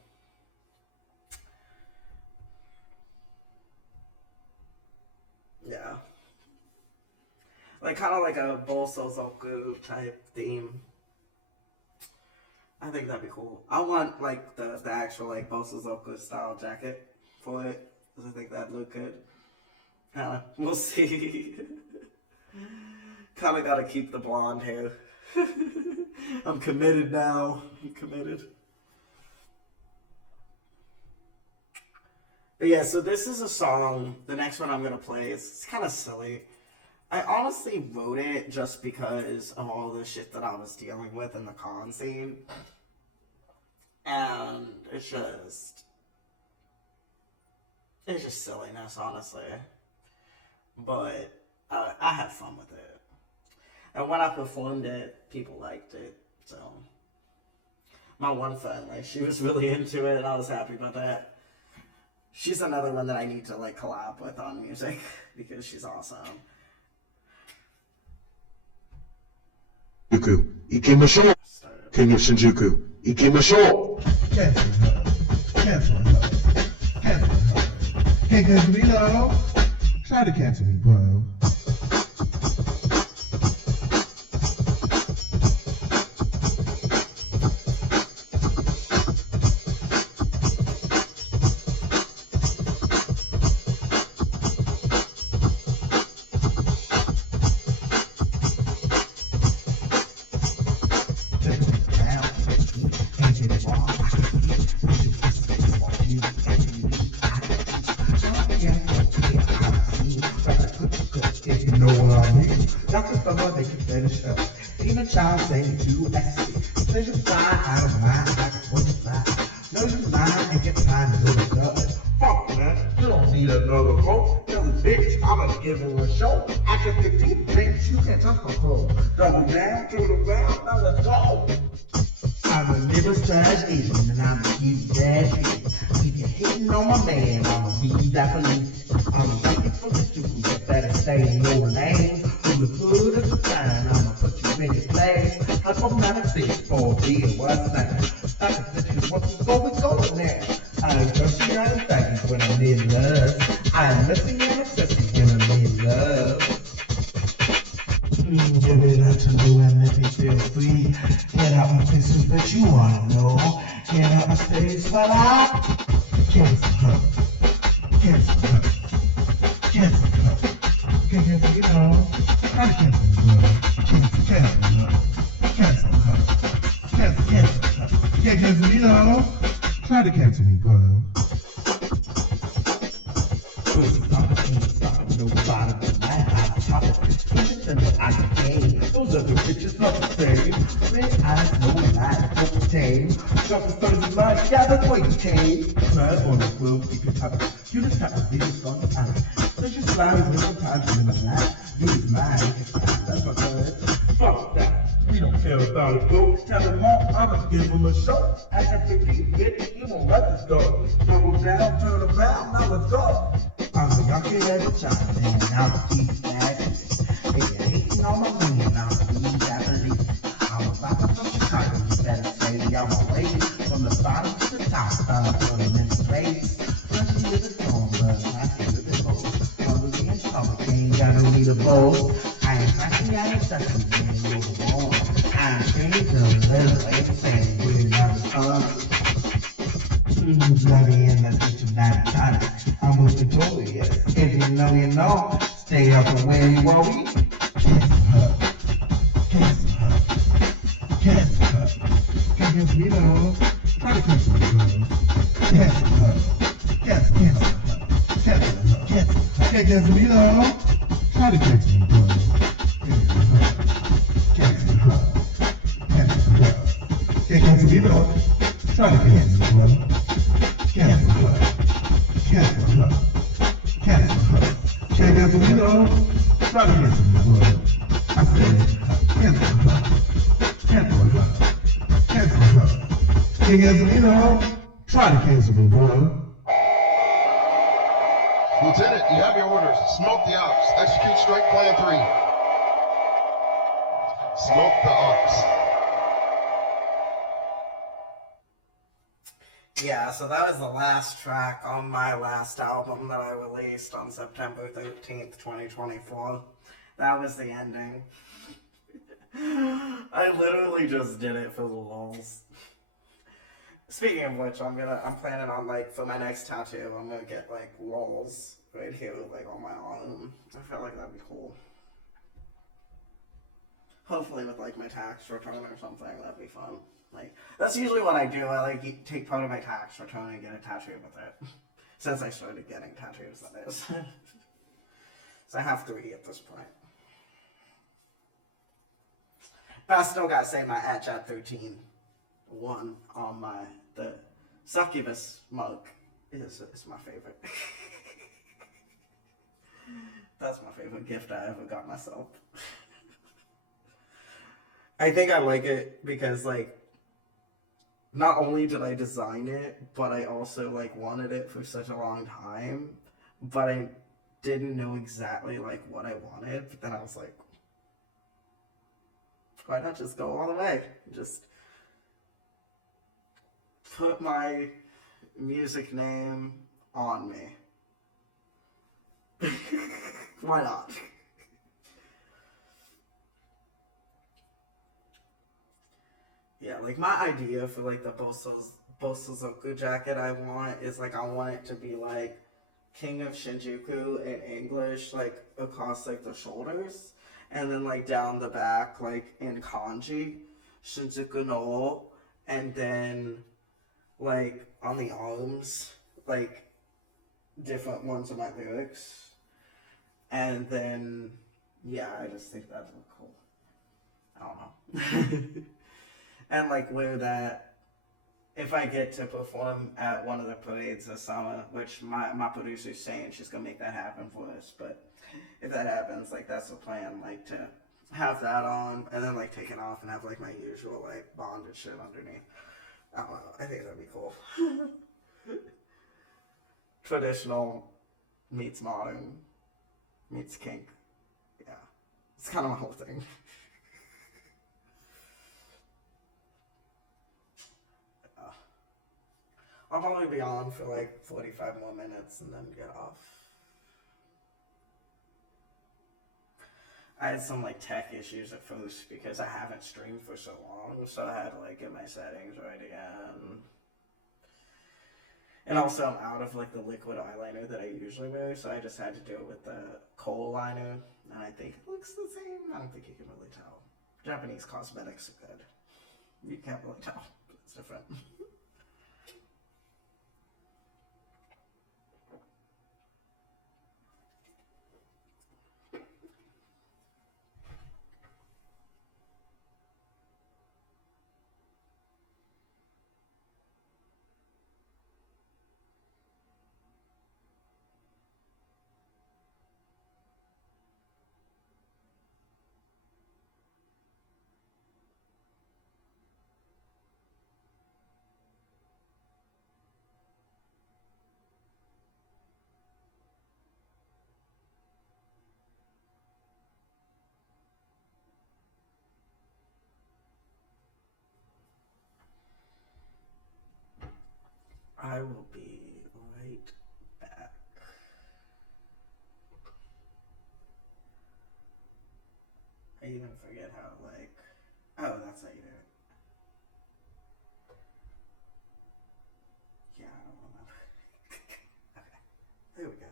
Yeah. Like kind of like a Bolsozoku type theme. I think that'd be cool. I want like the actual like Bolsozoku style jacket for it, because I think that'd look good. We'll see. Kind of gotta keep the blonde hair. I'm committed now. I'm committed. But yeah, so this is a song. The next one I'm gonna play it's kind of silly. I honestly wrote it just because of all the shit that I was dealing with in the con scene. And it's just silliness, honestly. But I had fun with it. And when I performed it, people liked it. So my one friend, like, she was really into it, and I was happy about that. She's another one that I need to like collab with on music because she's awesome. 行きましょう。Can you Shinjuku? 行きましょう。Cancel her. Cancel her. Cancel her. Can't cancel me, no. Try to cancel me, bro. I'm a libertized Asian and I'm a huge dash. If you're hitting on my man, I'ma be that police. I'm waiting for the Jews that better stay in your lane. From the hood of the town, I'ma put you in your place. I'm from not a fish for a deal, what's that? That's a fish, what's going now? I'm thirsty on a thing when I'm in love. I'm missing and obsessing when I'm in love. places that you wanna know. Can't have a space, but I cancel her. Cancel her. Cancel her. Can't cancel, you know. Try to cancel the girl. Cancel her. Cancel her. Cancel her. Can't cancel, you know. Try to cancel me, girl. Those other bitches not the same. Red eyes, no light, no tame. Got the stars of light, yeah, that's why you came. Crab on the globe, you can have it. You just got the biggest on the time. There's just flowers and sometimes in my life. You is mine, that's my good. Fuck that. We don't care about a boat. Tell them all, I'ma give them a show. I got to keep it, you won't let this go. Double down, turn around, now let's go. I'm a young kid at the time, and I'm a keep that. If you're hating on my wing, I'll be Japanese. I'm about to from Chicago, you better say I'm a lady. From the bottom to the top, I'm in this place. First you live at home, but last you live at home. Hungry and public, ain't got no need a bowl. I ain't classy, I ain't sexy, man, you're the one. I'm crazy, the little lady saying, we love the sun. Bloody and that's what you're not trying. I'm with the toy, yes. If you know, you know. Stay up and where you will be. Cancel her. Cancel her. Cancel her. Cancel me, though. Try to cancel me, girl. Cancel her. Cancel her. Cancel her. Cancel her. Can't cancel me, though. Try to cancel me, girl. Cancel her. Cancel her. Can't cancel me, though. Try to cancel me, girl. Cancel her. Cancel her. Cancel her. Can't cancel me, though. Try to cancel me, girl. I said, cancel her. Cancel her. Cancel her. Can't cancel me, though. Try to cancel me, girl. Lieutenant, you have your orders. Smoke the ops. Execute strike plan 3. Smoke the ops. Yeah, so that was the last track on my last album that I released on September 13th, 2024. That was the ending. I literally just did it for the lulz. Speaking of which, I'm planning on, like, for my next tattoo, I'm gonna get, like, lulz right here, like, on my arm. I feel like that'd be cool. Hopefully with, like, my tax return or something, that'd be fun. Like, that's usually what I do. I, like, take part of my tax return and get a tattoo with it. Since I started getting tattoos, that is. So I have 3 at this point. But I still gotta say my @13 1 on the succubus mug is my favorite. That's my favorite gift I ever got myself. I think I like it because, like, not only did I design it, but I also, like, wanted it for such a long time, but I didn't know exactly, like, what I wanted. But then I was like, why not just go all the way? Just put my music name on me. Why not? Yeah, like, my idea for, like, the Bosozoku jacket I want is, like, I want it to be, like, King of Shinjuku in English, like, across, like, the shoulders. And then, like, down the back, like, in kanji, Shinjuku no, and then, like, on the arms, like, different ones of my lyrics. And then, yeah, I just think that'd look cool. I don't know. And, like, wear that if I get to perform at one of the parades this summer, which my producer's saying she's gonna make that happen for us. But if that happens, like, that's the plan, like, to have that on and then, like, take it off and have, like, my usual, like, bonded shit underneath. I don't know. I think that'd be cool. Traditional meets modern meets kink. Yeah. It's kind of my whole thing. I'll probably be on for like 45 more minutes and then get off. I had some like tech issues at first because I haven't streamed for so long, so I had to like get my settings right again. And also, I'm out of like the liquid eyeliner that I usually wear, so I just had to do it with the kohl liner, and I think it looks the same. I don't think you can really tell. Japanese cosmetics are good. You can't really tell. It's different. I will be right back. I even forget how, like. Oh, that's how you do it. Yeah, I don't remember. Okay, there we go.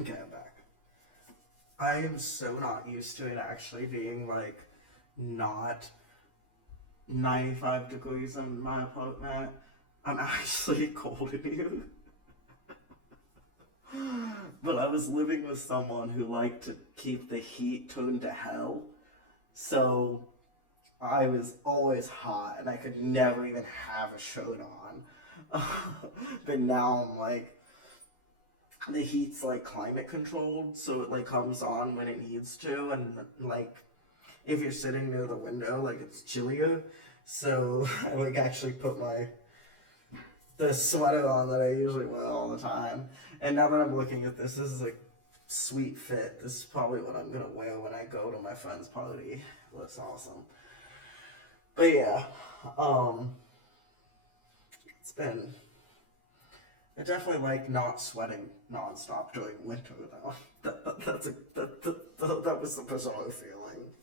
Okay, I'm back. I am so not used to it actually being like not 95 degrees in my apartment. I'm actually cold in here. But I was living with someone who liked to keep the heat turned to hell. So I was always hot and I could never even have a shirt on. But now I'm like, the heat's like climate controlled, so it like comes on when it needs to, and like if you're sitting near the window, like it's chillier. So I like actually put the sweater on that I usually wear all the time. And now that I'm looking at this is a sweet fit. This is probably what I'm gonna wear when I go to my friend's party. Looks awesome. But yeah, it's been. I definitely like not sweating nonstop during winter though. That was the bizarre feeling.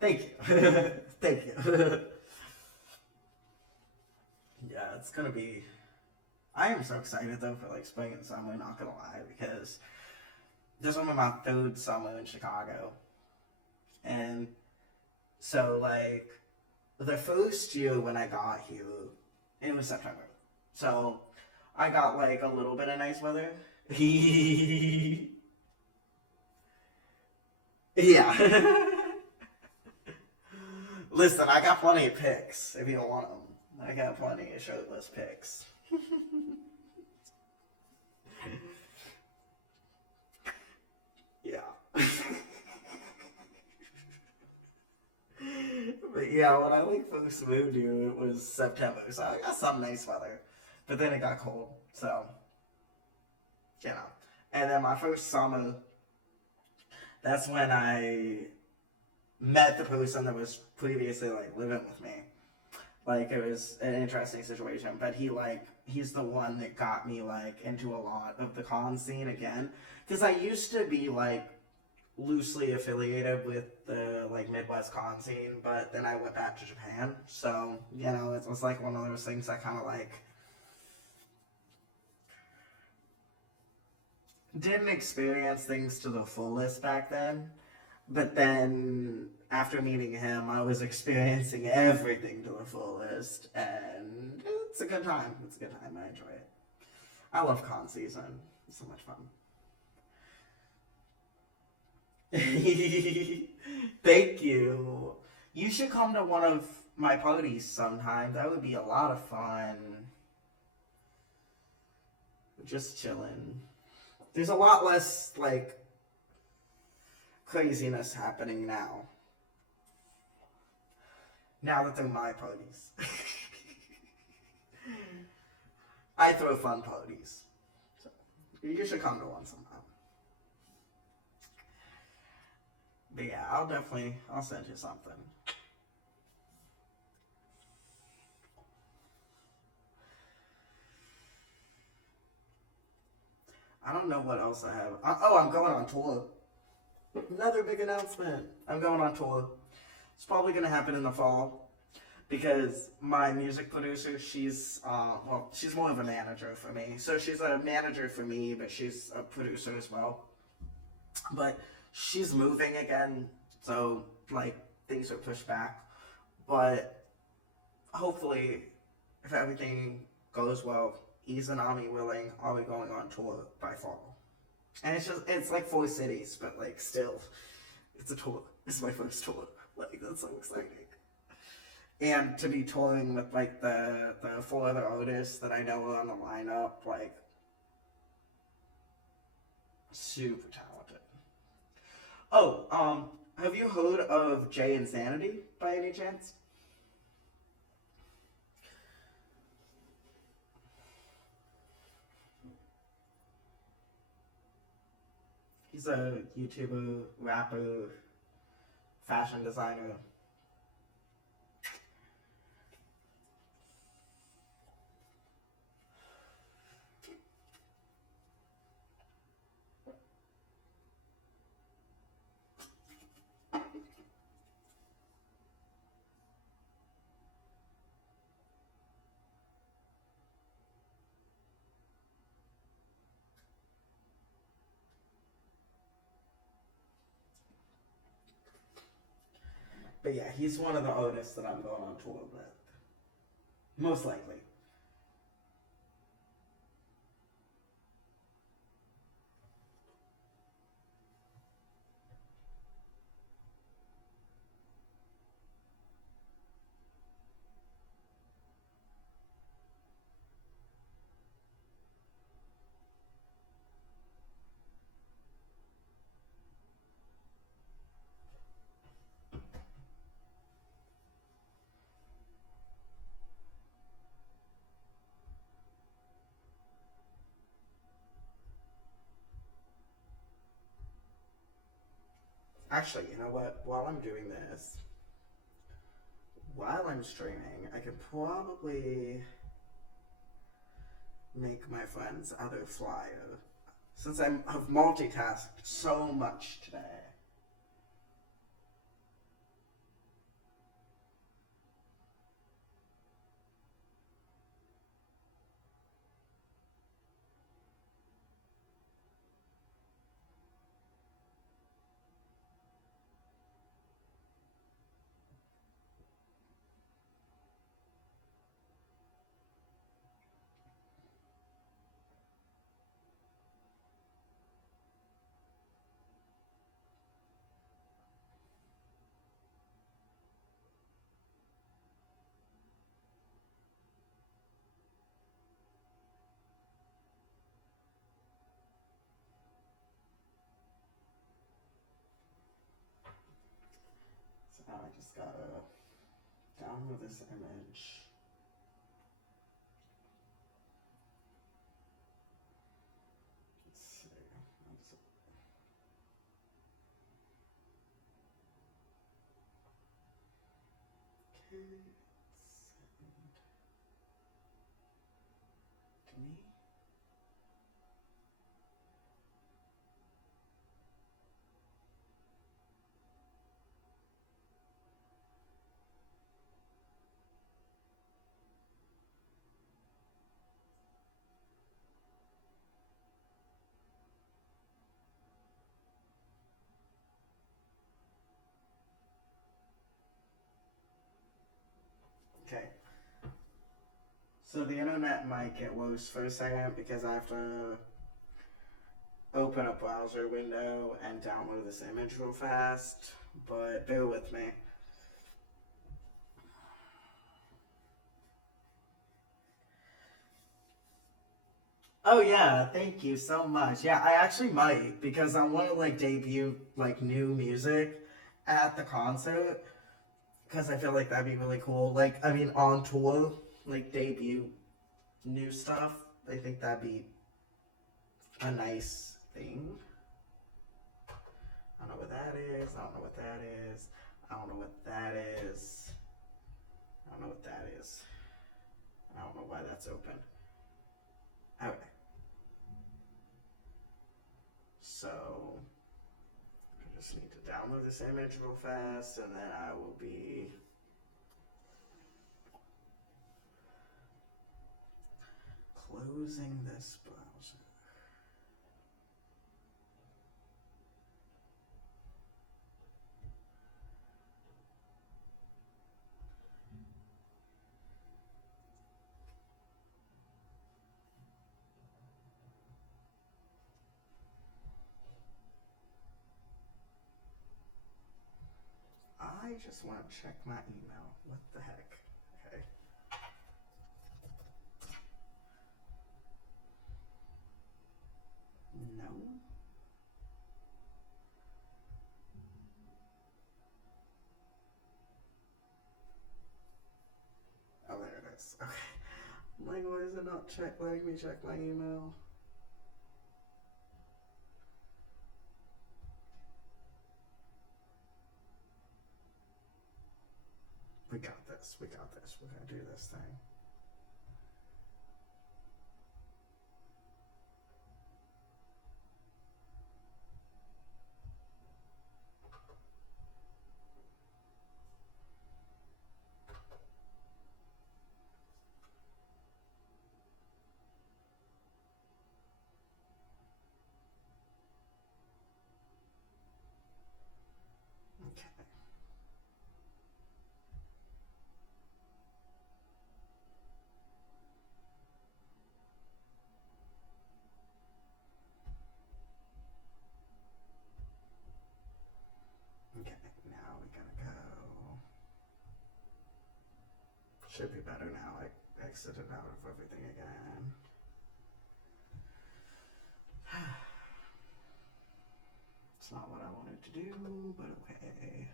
Thank you. Thank you. Yeah, it's gonna be. I am so excited though for like spring and summer, not gonna lie, because this will be my third summer in Chicago. And so like the first year when I got here, it was September. So I got like a little bit of nice weather. Yeah. Listen, I got plenty of pics if you don't want them. I got plenty of shirtless pics. Yeah. But yeah, when I like first moved here, it was September, so I got some nice weather. But then it got cold, so you know. And then my first summer, that's when I met the person that was previously like living with me. Like it was an interesting situation, but he's the one that got me like into a lot of the con scene again, because I used to be like loosely affiliated with the like Midwest con scene, but then I went back to Japan, so you know it was like one of those things I kind of like didn't experience things to the fullest back then. But then, after meeting him, I was experiencing everything to the fullest, and it's a good time. It's a good time. I enjoy it. I love con season. It's so much fun. Thank you. You should come to one of my parties sometime. That would be a lot of fun. Just chilling. There's a lot less, like, craziness happening now. Now that they're my parties. I throw fun parties. So you should come to one sometime. But yeah, I'll send you something. I don't know what else I have. I'm going on tour. Another big announcement. I'm going on tour. It's probably going to happen in the fall because my music producer, she's more of a manager for me. So she's a manager for me, but she's a producer as well. But she's moving again, so like things are pushed back. But hopefully, if everything goes well, Izanami willing, I'll be going on tour by fall. And it's like 4 cities, but like still, it's a tour. It's my first tour. Like that's so exciting. And to be touring with like the 4 other artists that I know are on the lineup, like super talented. Oh, have you heard of Jay Insanity by any chance? He's a YouTuber, rapper, fashion designer. But yeah, he's one of the artists that I'm going on tour with. Most likely. Actually, you know what? While I'm doing this, while I'm streaming, I could probably make my friend's other flyer. Since I've multitasked so much today. So now I just gotta download this image. Let's see. Okay, send to me. Okay. So the internet might get worse for a second because I have to open a browser window and download this image real fast, but bear with me. Oh yeah, thank you so much. Yeah, I actually might because I want to like debut like new music at the concert because I feel like that'd be really cool. Like, I mean, on tour, like debut new stuff. I think that'd be a nice thing. I don't know what that is. I don't know what that is. I don't know what that is. I don't know what that is. I don't know why that's open. Okay. So, I just need to download this image real fast and then I will be closing this browser. I just want to check my email. What the heck? Okay. No. Oh, there it is. Okay. I'm like, why is it not letting me check my email? We got this. We got this. We're gonna do this thing. Okay. Should be better now. I exited out of everything again. It's not what I wanted to do, but okay.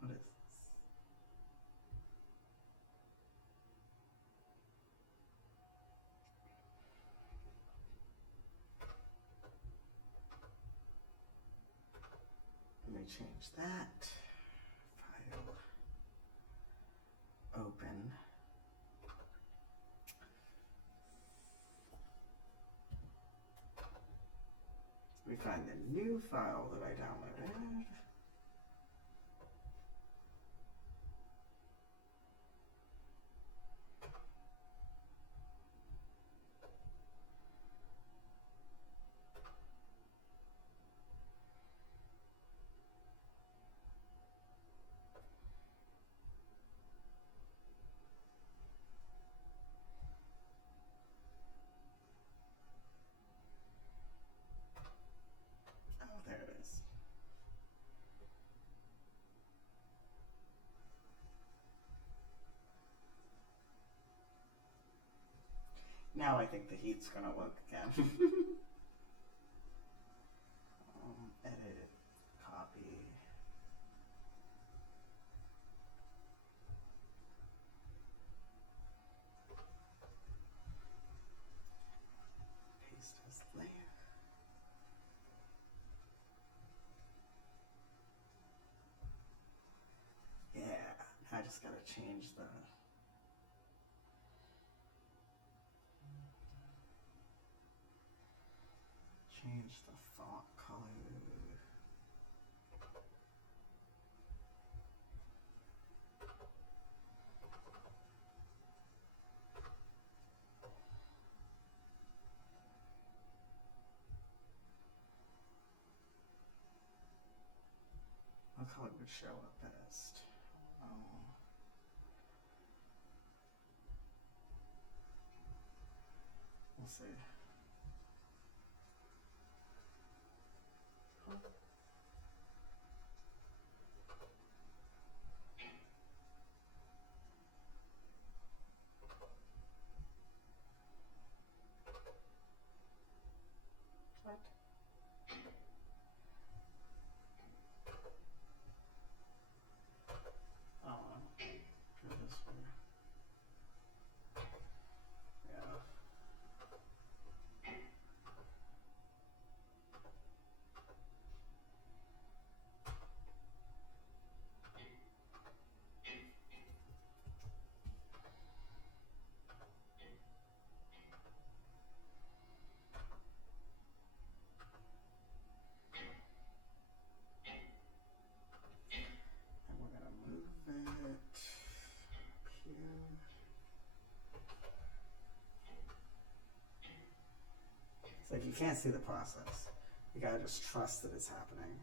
What is this? Let me change that. File. Open. Let me find the new file that I downloaded. Oh, there it is. Now I think the heat's gonna work again. Edit, copy. Paste as layer. Yeah, I just gotta change the font color. What color would show up best? We'll see. What? Oh, go this way. Yeah. And we're gonna move it here. It's like you can't see the process. You gotta just trust that it's happening.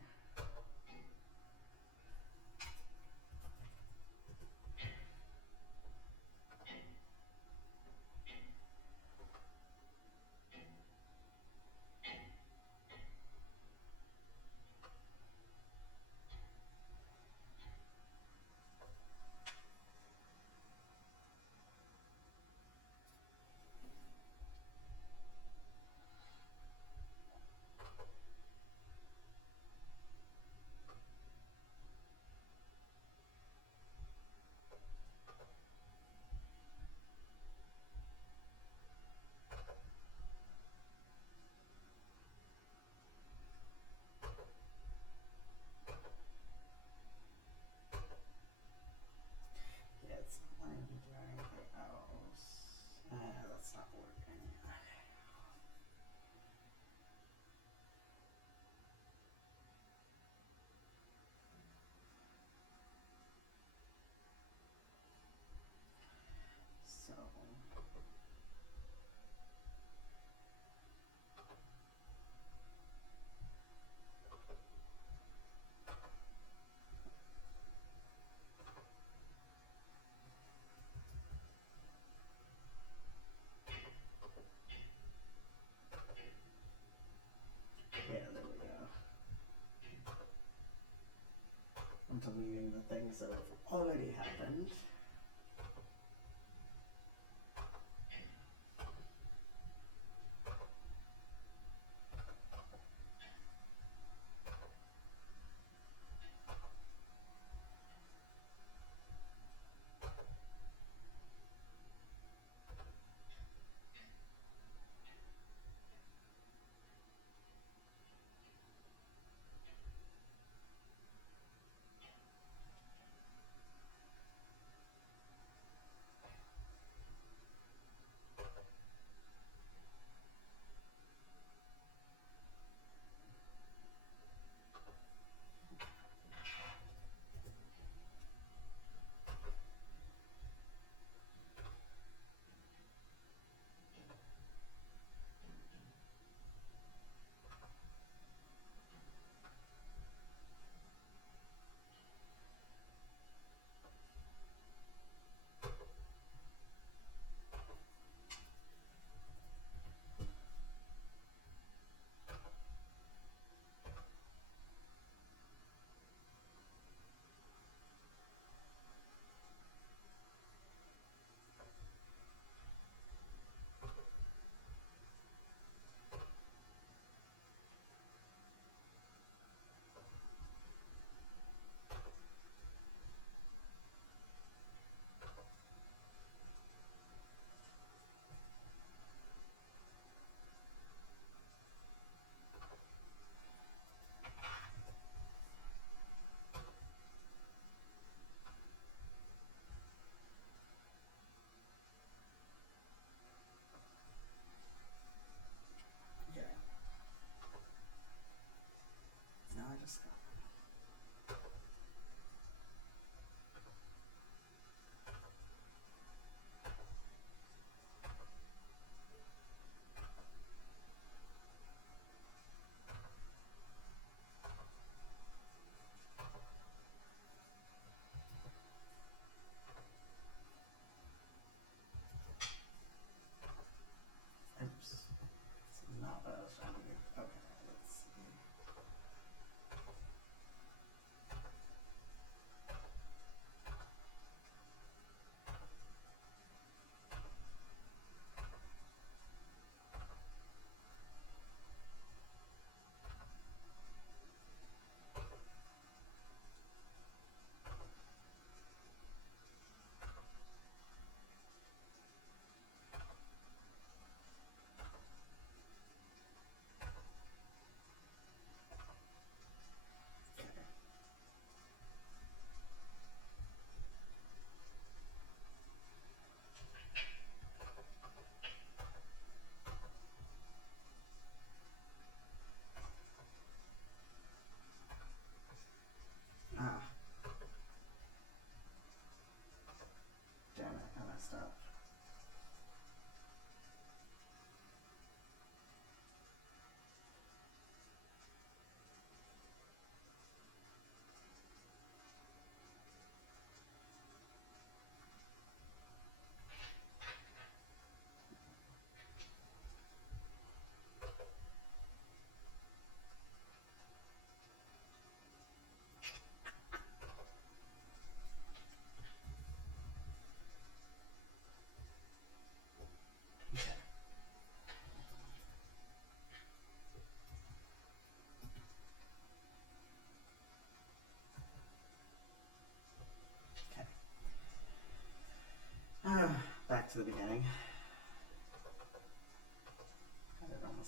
Yeah, it's not letting me do anything else. That's not working. So. Yeah, there we go. I'm deleting the things that have already happened.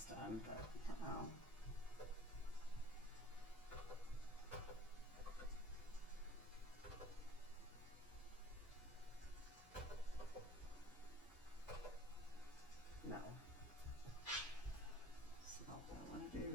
almost done, but no. That's not what I want to do.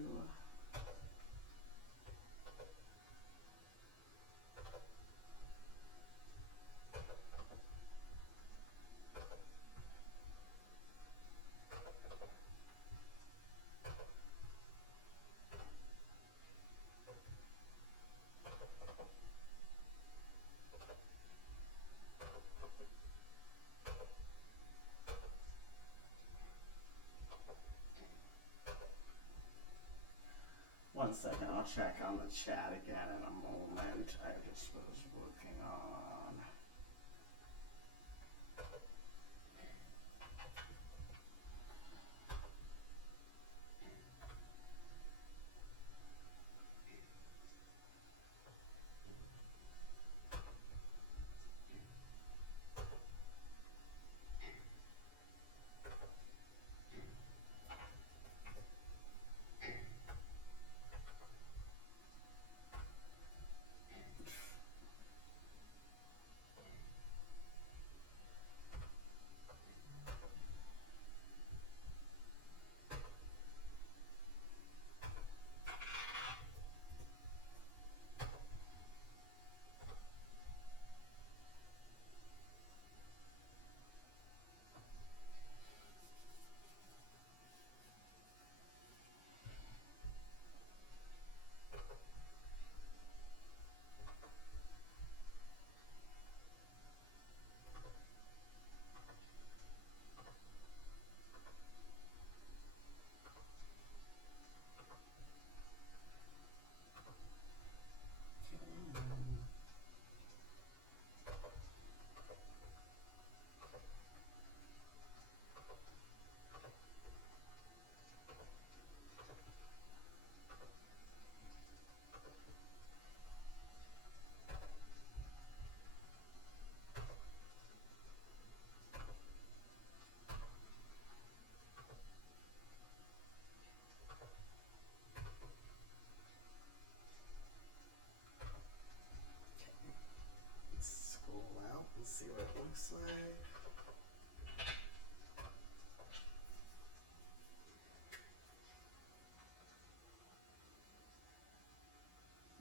One second, I'll check on the chat again in a moment. I just was working on. Let's scroll out and see what it looks like.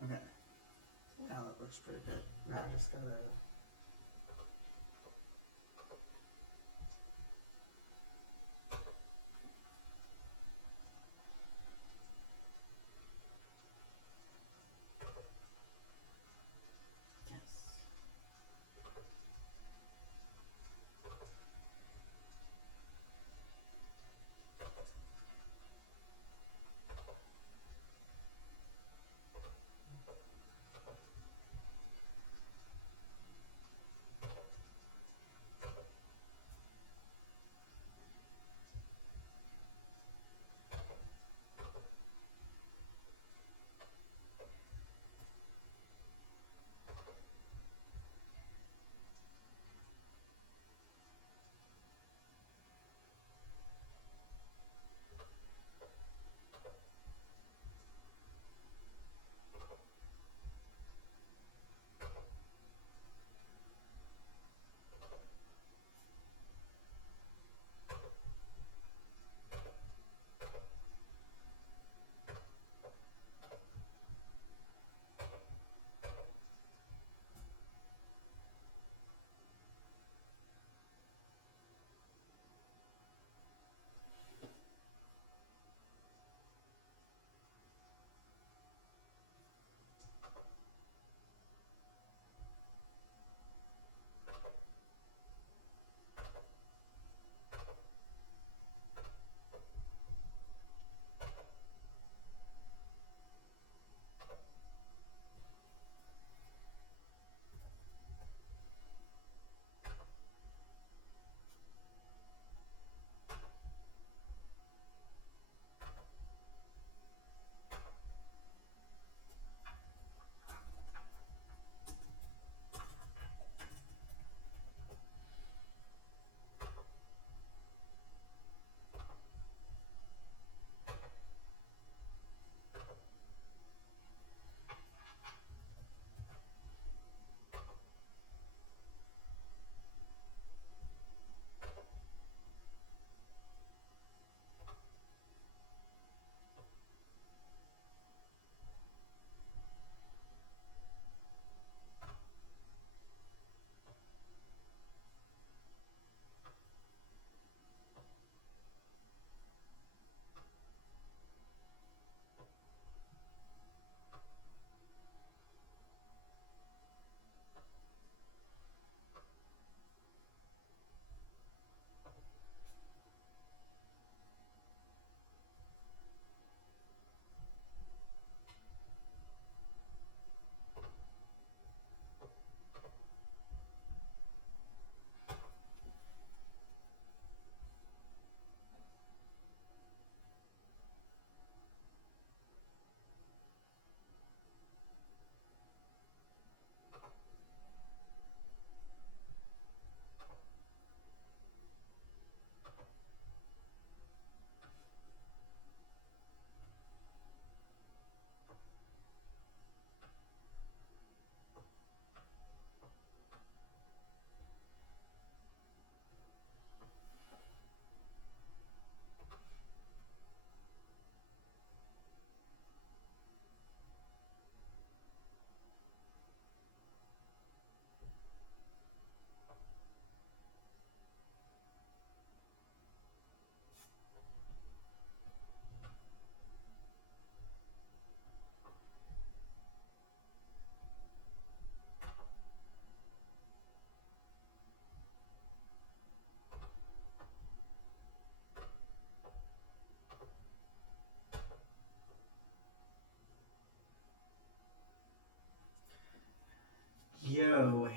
Okay. Now that looks pretty good. Now I just gotta. Yes.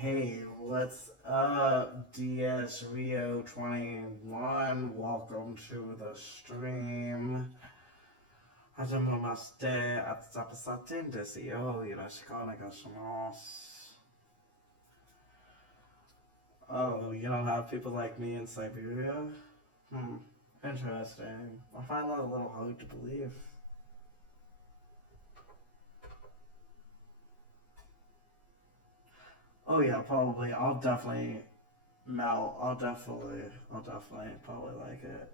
hey, what's up, DS Rio 21? Welcome to the stream. 始めまして、あつさぷさてんですよ。よろしくお願いします。Oh, you don't have people like me in Siberia? Interesting. I find that a little hard to believe. Oh yeah, probably. I'll definitely melt. I'll definitely probably like it.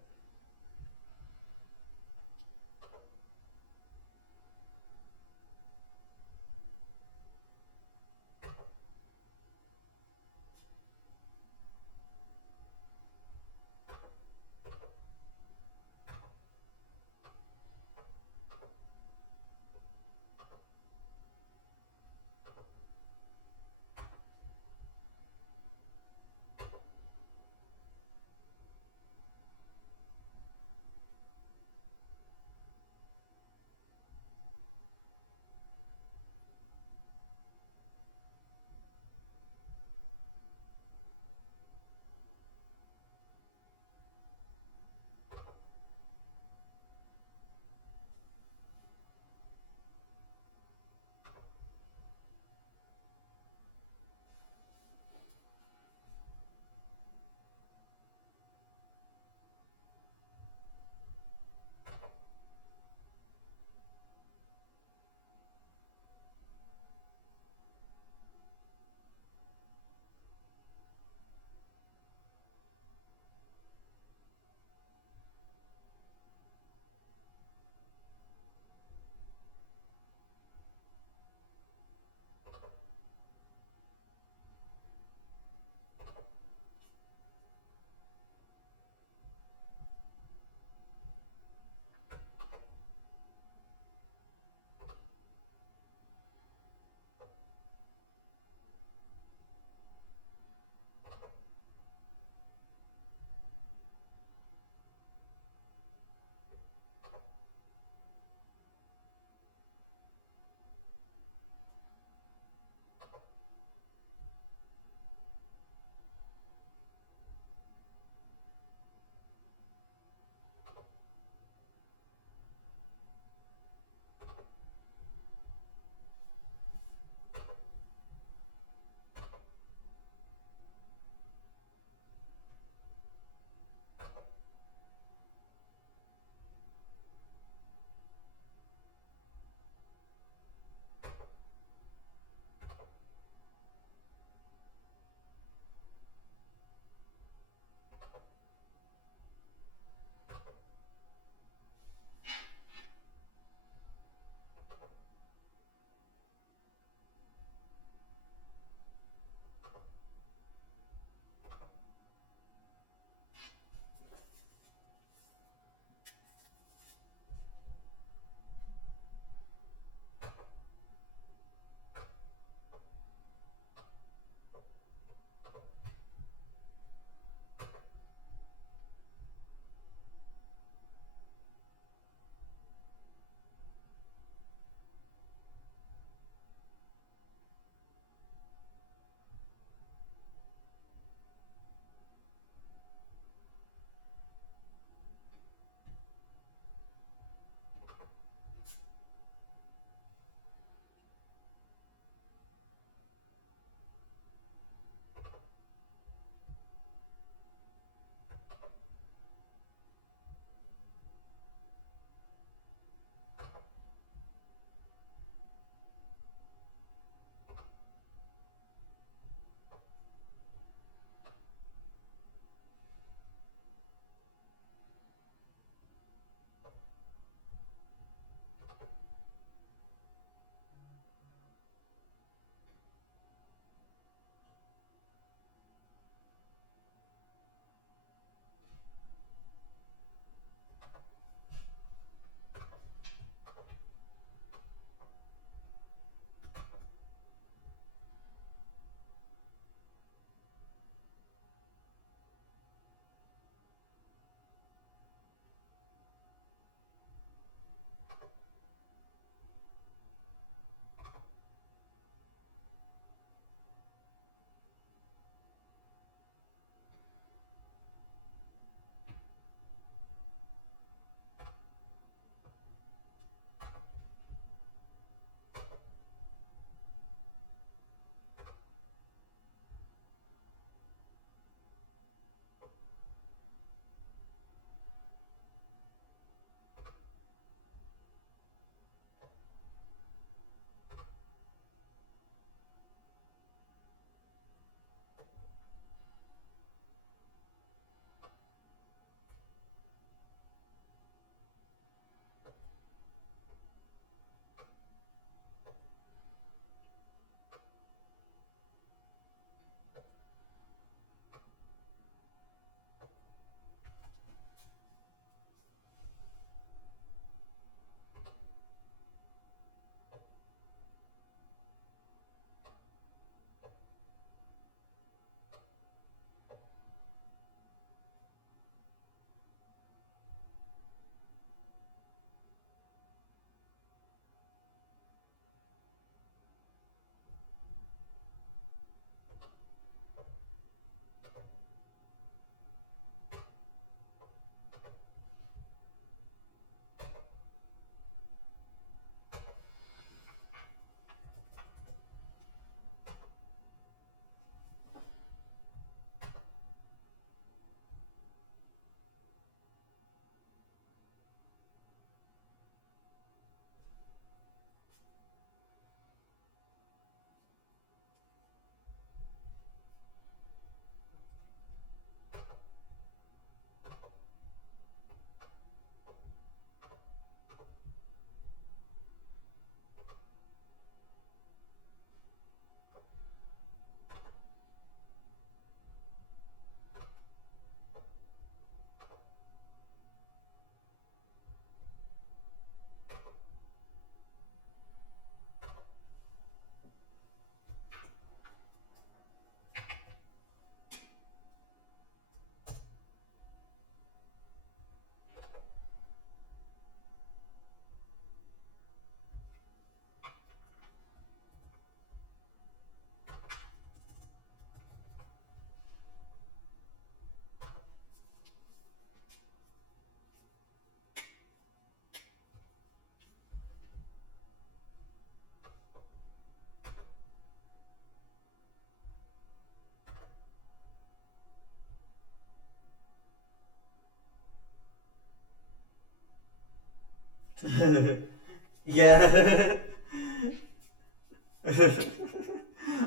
Yeah.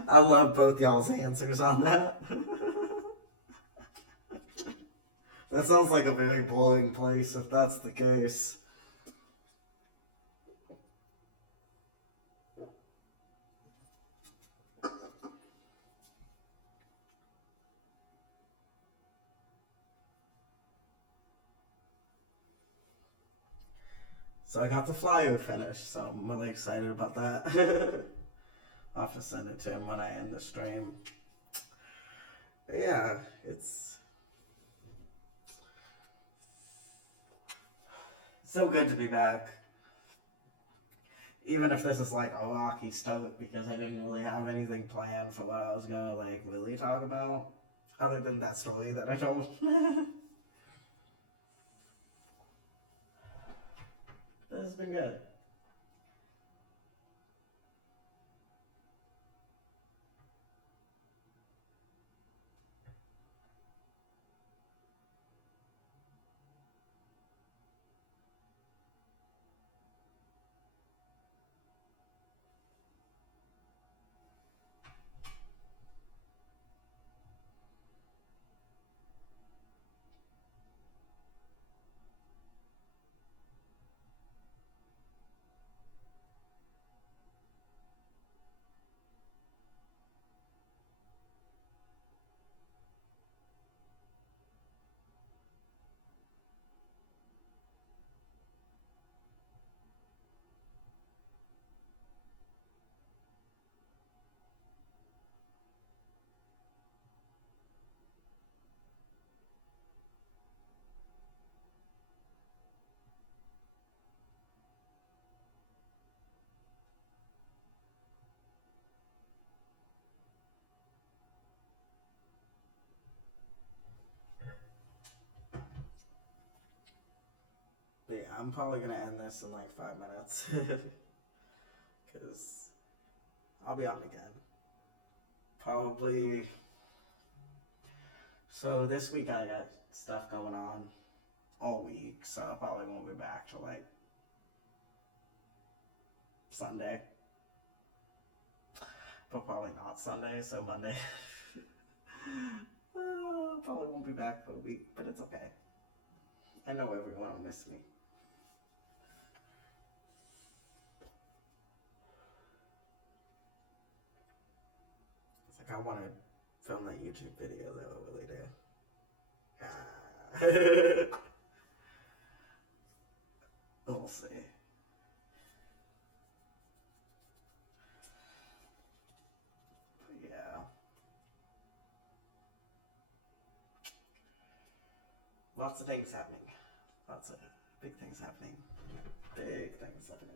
I love both y'all's answers on that. That sounds like a very boring place if that's the case. So I got the flyer finished, so I'm really excited about that. I'll have to send it to him when I end the stream. But yeah, it's so good to be back. Even if this is like a rocky start because I didn't really have anything planned for what I was gonna like really talk about, other than that story that I told. This has been good. But yeah, I'm probably gonna end this in like 5 minutes. Because I'll be on again. Probably. So this week I got stuff going on all week, so I probably won't be back till like Sunday. But probably not Sunday, so Monday. Probably won't be back for a week, but it's okay. I know everyone will miss me. It's like I want to film that YouTube video though, I really do. We'll see. But yeah. Lots of things happening. Lots of big things happening. Big things happening.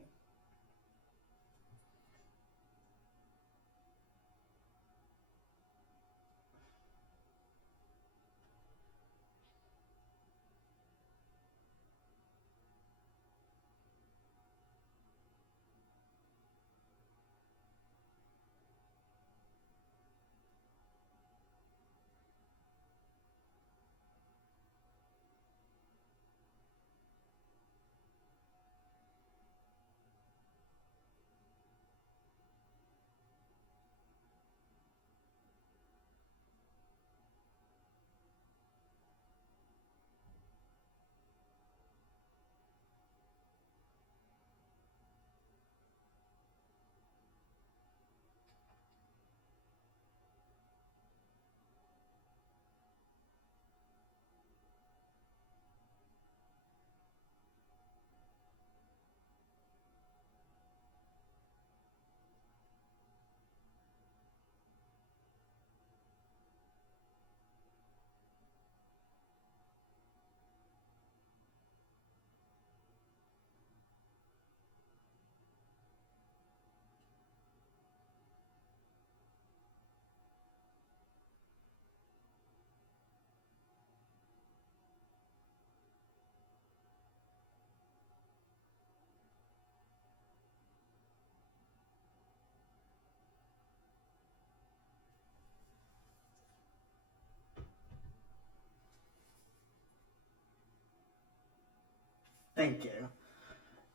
Thank you.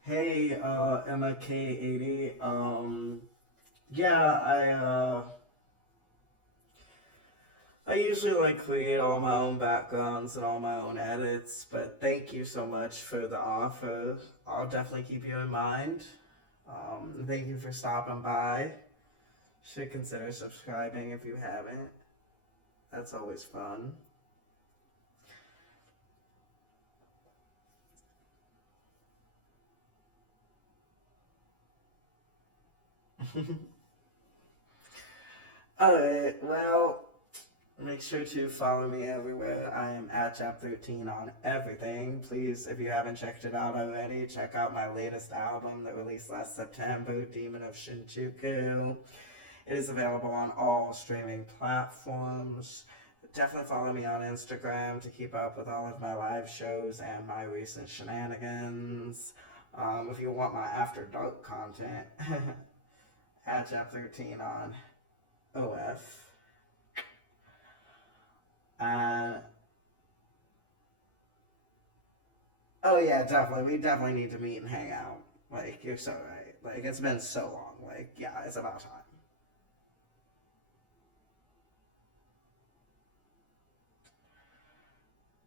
Hey, Emma K80. Yeah, I usually like create all my own backgrounds and all my own edits, but thank you so much for the offer. I'll definitely keep you in mind. Thank you for stopping by. Should consider subscribing if you haven't. That's always fun. Alright, well, make sure to follow me everywhere. I am at Chap13 on everything. Please, if you haven't checked it out already, check out my latest album that released last September, Demon of Shinjuku. It is available on all streaming platforms. Definitely follow me on Instagram to keep up with all of my live shows and my recent shenanigans. If you want my After Dark content, at Chap13 on OF. Uh, oh yeah, definitely. We definitely need to meet and hang out. Like, you're so right. Like, it's been so long. Like, yeah, it's about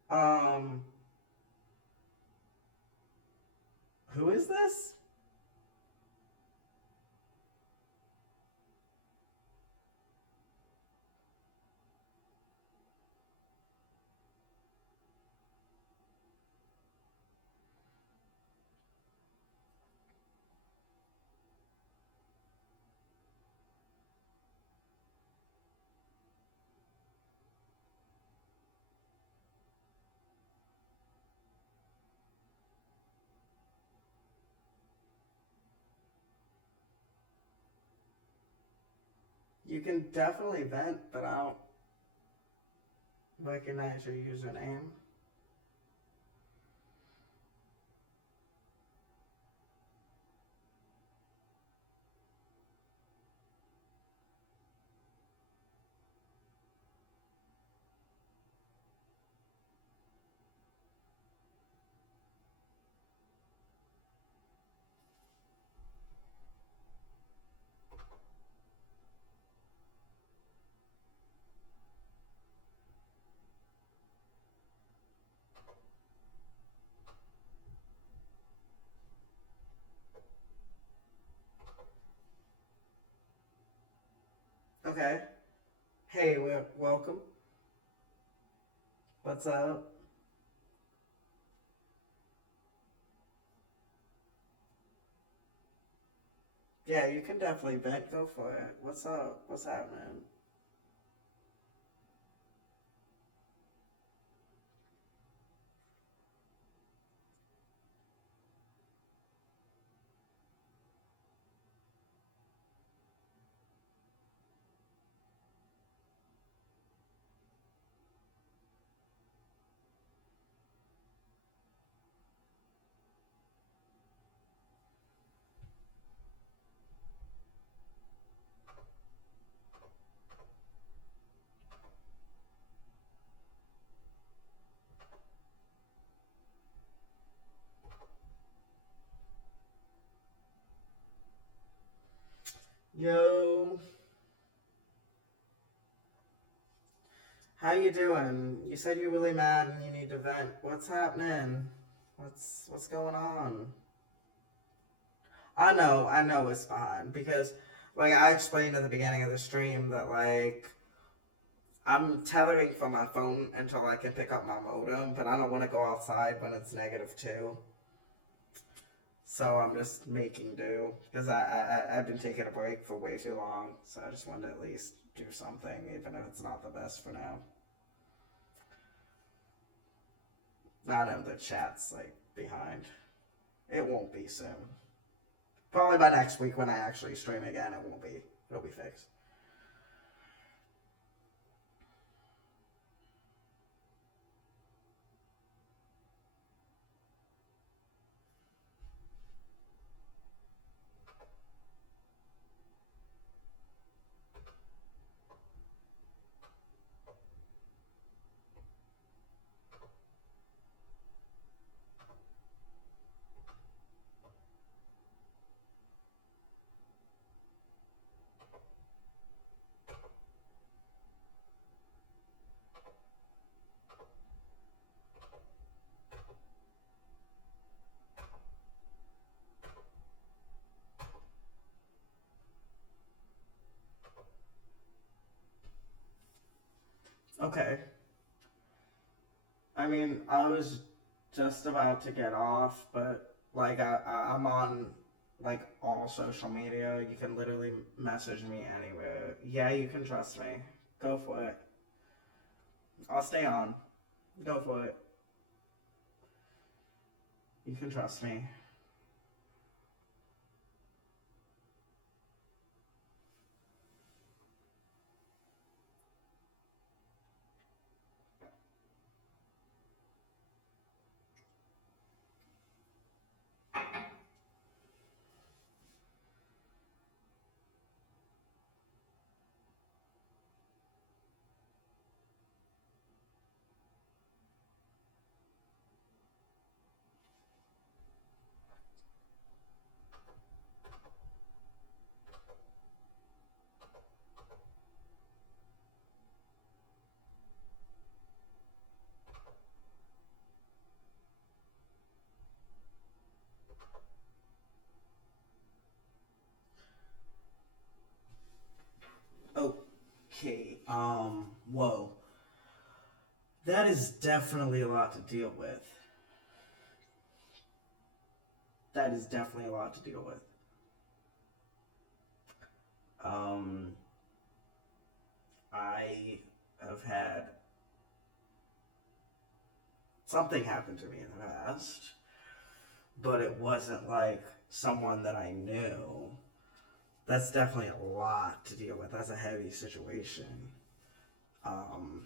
time. Um, who is this? You can definitely vent, but I don't recognize your username. Okay. Hey, welcome. What's up? Yeah, you can definitely vent. Go for it. What's up? What's happening? Yo, how you doing? You said you're really mad and you need to vent. What's happening? What's going on? I know it's fine because like I explained at the beginning of the stream that like I'm tethering from my phone until I can pick up my modem, but I don't want to go outside when it's -2. So I'm just making do because I've been taking a break for way too long. So I just wanted to at least do something, even if it's not the best for now. I know the chat's like behind. It won't be soon. Probably by next week when I actually stream again, it won't be. It'll be fixed. Okay. I mean, I was just about to get off, but like I'm on like all social media. You can literally message me anywhere. Yeah, you can trust me. Go for it. I'll stay on. Go for it. You can trust me. Okay. Whoa. That is definitely a lot to deal with. That is definitely a lot to deal with. Um, I have had something happen to me in the past, but it wasn't like someone that I knew. That's definitely a lot to deal with. That's a heavy situation. Um,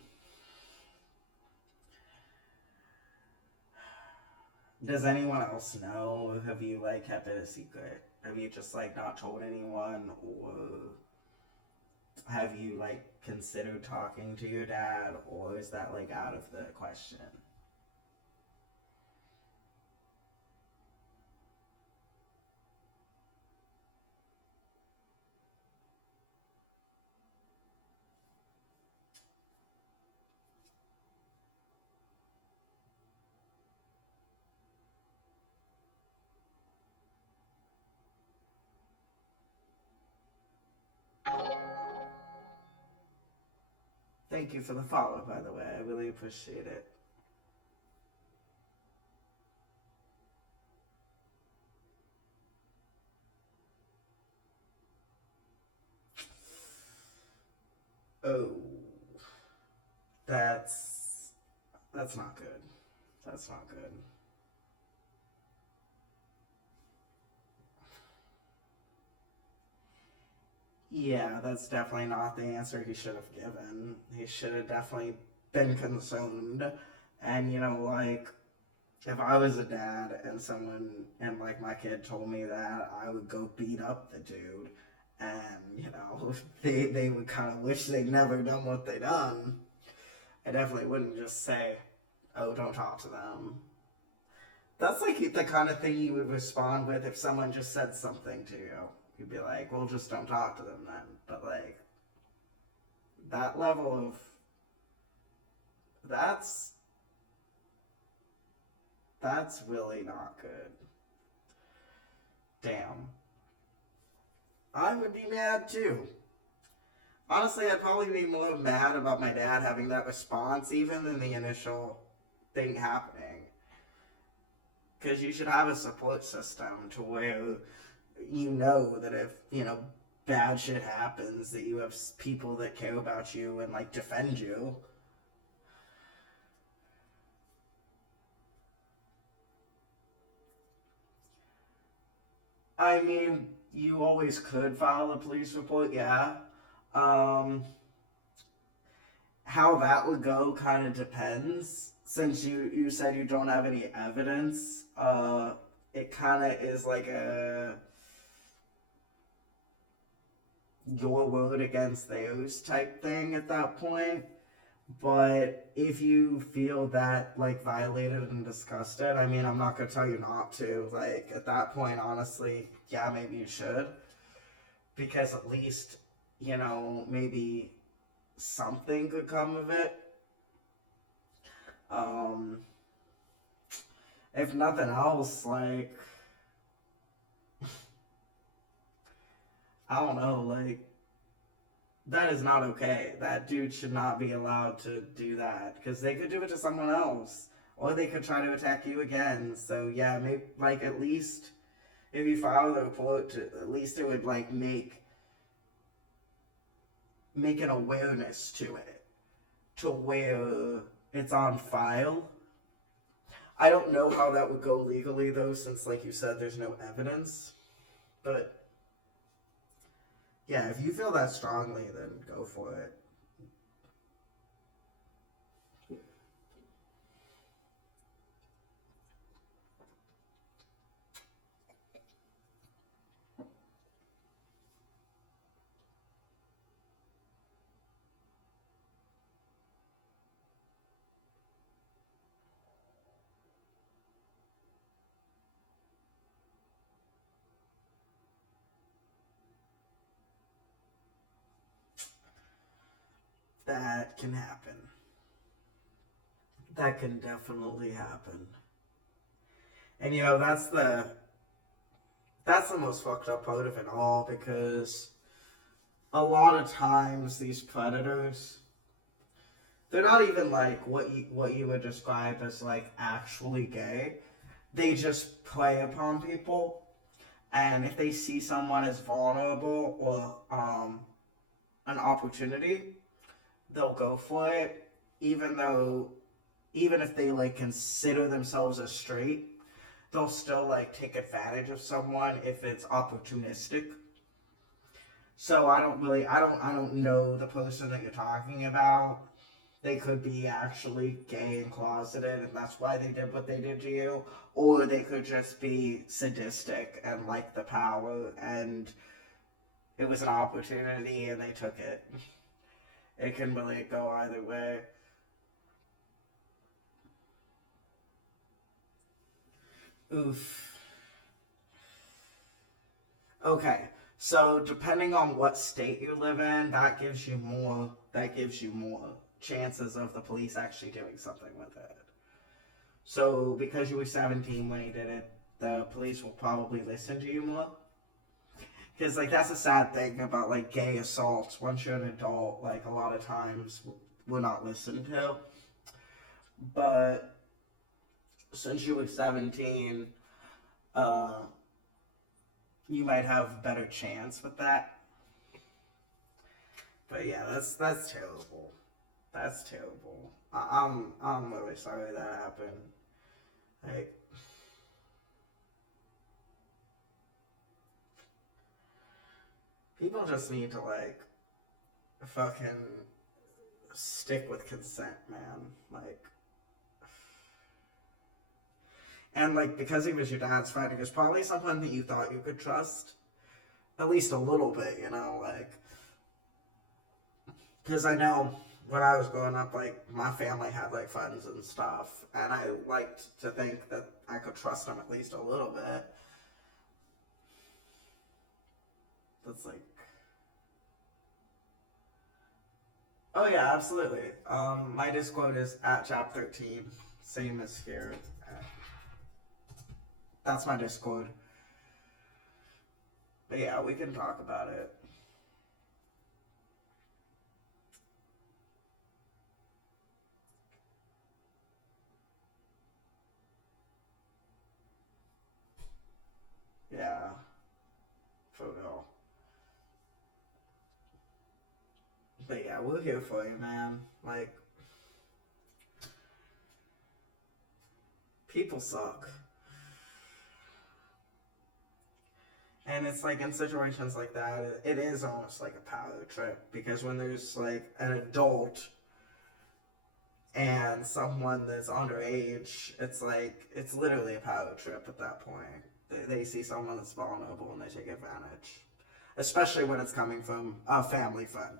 does anyone else know? Have you like kept it a secret? Have you just like not told anyone, or have you like considered talking to your dad, or is that like out of the question? Thank you for the follow, by the way. I really appreciate it. Oh, that's that's not good. That's not good. Yeah, that's definitely not the answer he should have given. He should have definitely been concerned. And like if I was a dad and someone and like my kid told me that, I would go beat up the dude, and they would kind of wish they'd never done what they done. I definitely wouldn't just say, "Oh, don't talk to them." That's like the kind of thing you would respond with if someone just said something to you. You'd be like, "Well, just don't talk to them then." But like that level of that's that's really not good. Damn. I would be mad too. Honestly, I'd probably be more mad about my dad having that response even than the initial thing happening. Because you should have a support system to where you know that if, bad shit happens, that you have people that care about you and, like, defend you. I mean, you always could file a police report, yeah. Um, how that would go kind of depends. Since you said you don't have any evidence, it kind of is like a your word against theirs type thing at that point. But if you feel that like violated and disgusted, I mean, I'm not gonna tell you not to. Like at that point, honestly, yeah, maybe you should, because at least maybe something could come of it. Um, if nothing else, like I don't know, like that is not okay. That dude should not be allowed to do that because they could do it to someone else, or they could try to attack you again. So yeah, maybe like at least if you file the report, at least it would like make an awareness to it, to where it's on file. I don't know how that would go legally though, since like you said, there's no evidence. But yeah, if you feel that strongly, then go for it. That can happen. That can definitely happen. And you know, that's the most fucked up part of it all, because a lot of times these predators, they're not even like what you would describe as like actually gay. They just prey upon people, and if they see someone as vulnerable or an opportunity, they'll go for it, even if they like consider themselves as straight, they'll still like take advantage of someone if it's opportunistic. So I don't know the person that you're talking about. They could be actually gay and closeted, and that's why they did what they did to you, or they could just be sadistic and like the power, and it was an opportunity and they took it. It can really go either way. Oof. Okay, so depending on what state you live in, that gives you more chances of the police actually doing something with it. So because you were 17 when you did it, the police will probably listen to you more. Because like that's a sad thing about like gay assaults. Once you're an adult, like a lot of times we're not listened to. But since you were 17, uh, you might have a better chance with that. But yeah, that's terrible. That's terrible. I'm really sorry that happened. Like, people just need to like fucking stick with consent, man. Like, and like because he was your dad's friend, it was probably someone that you thought you could trust, at least a little bit, you know, like. Because I know when I was growing up, like, my family had, like, friends and stuff, and I liked to think that I could trust them at least a little bit. That's like... Oh, yeah, absolutely. My Discord is at chap13, same as here. That's my Discord. But yeah, we can talk about it. Yeah, for real. But yeah, we're here for you, man. Like, people suck. And it's like in situations like that, it is almost like a power trip, because when there's like an adult and someone that's underage, it's like, it's literally a power trip at that point. They see someone that's vulnerable and they take advantage. Especially when it's coming from a family friend.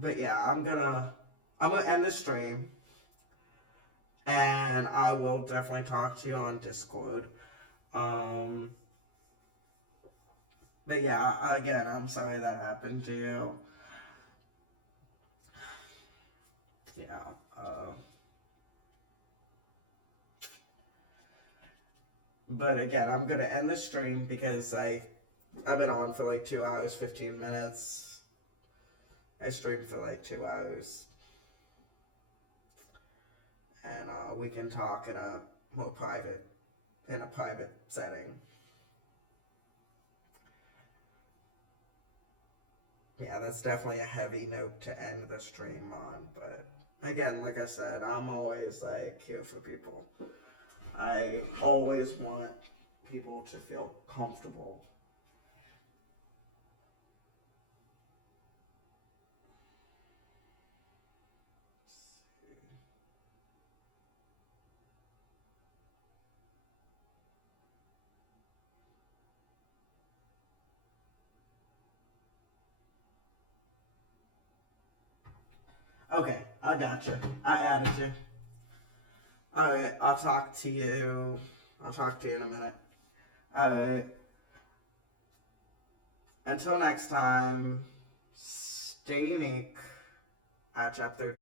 But yeah, I'm gonna end the stream, and I will definitely talk to you on Discord. Um, but yeah, again, I'm sorry that happened to you. Yeah. But again, I'm gonna end the stream because I've been on for like 2 hours, 15 minutes. I streamed for like 2 hours. And we can talk in a more private setting. Yeah, that's definitely a heavy note to end the stream on, but again, like I said, I'm always like here for people. I always want people to feel comfortable. Okay, I got you. I added you. Alright, I'll talk to you. I'll talk to you in a minute. Alright. Until next time, stay unique at chapter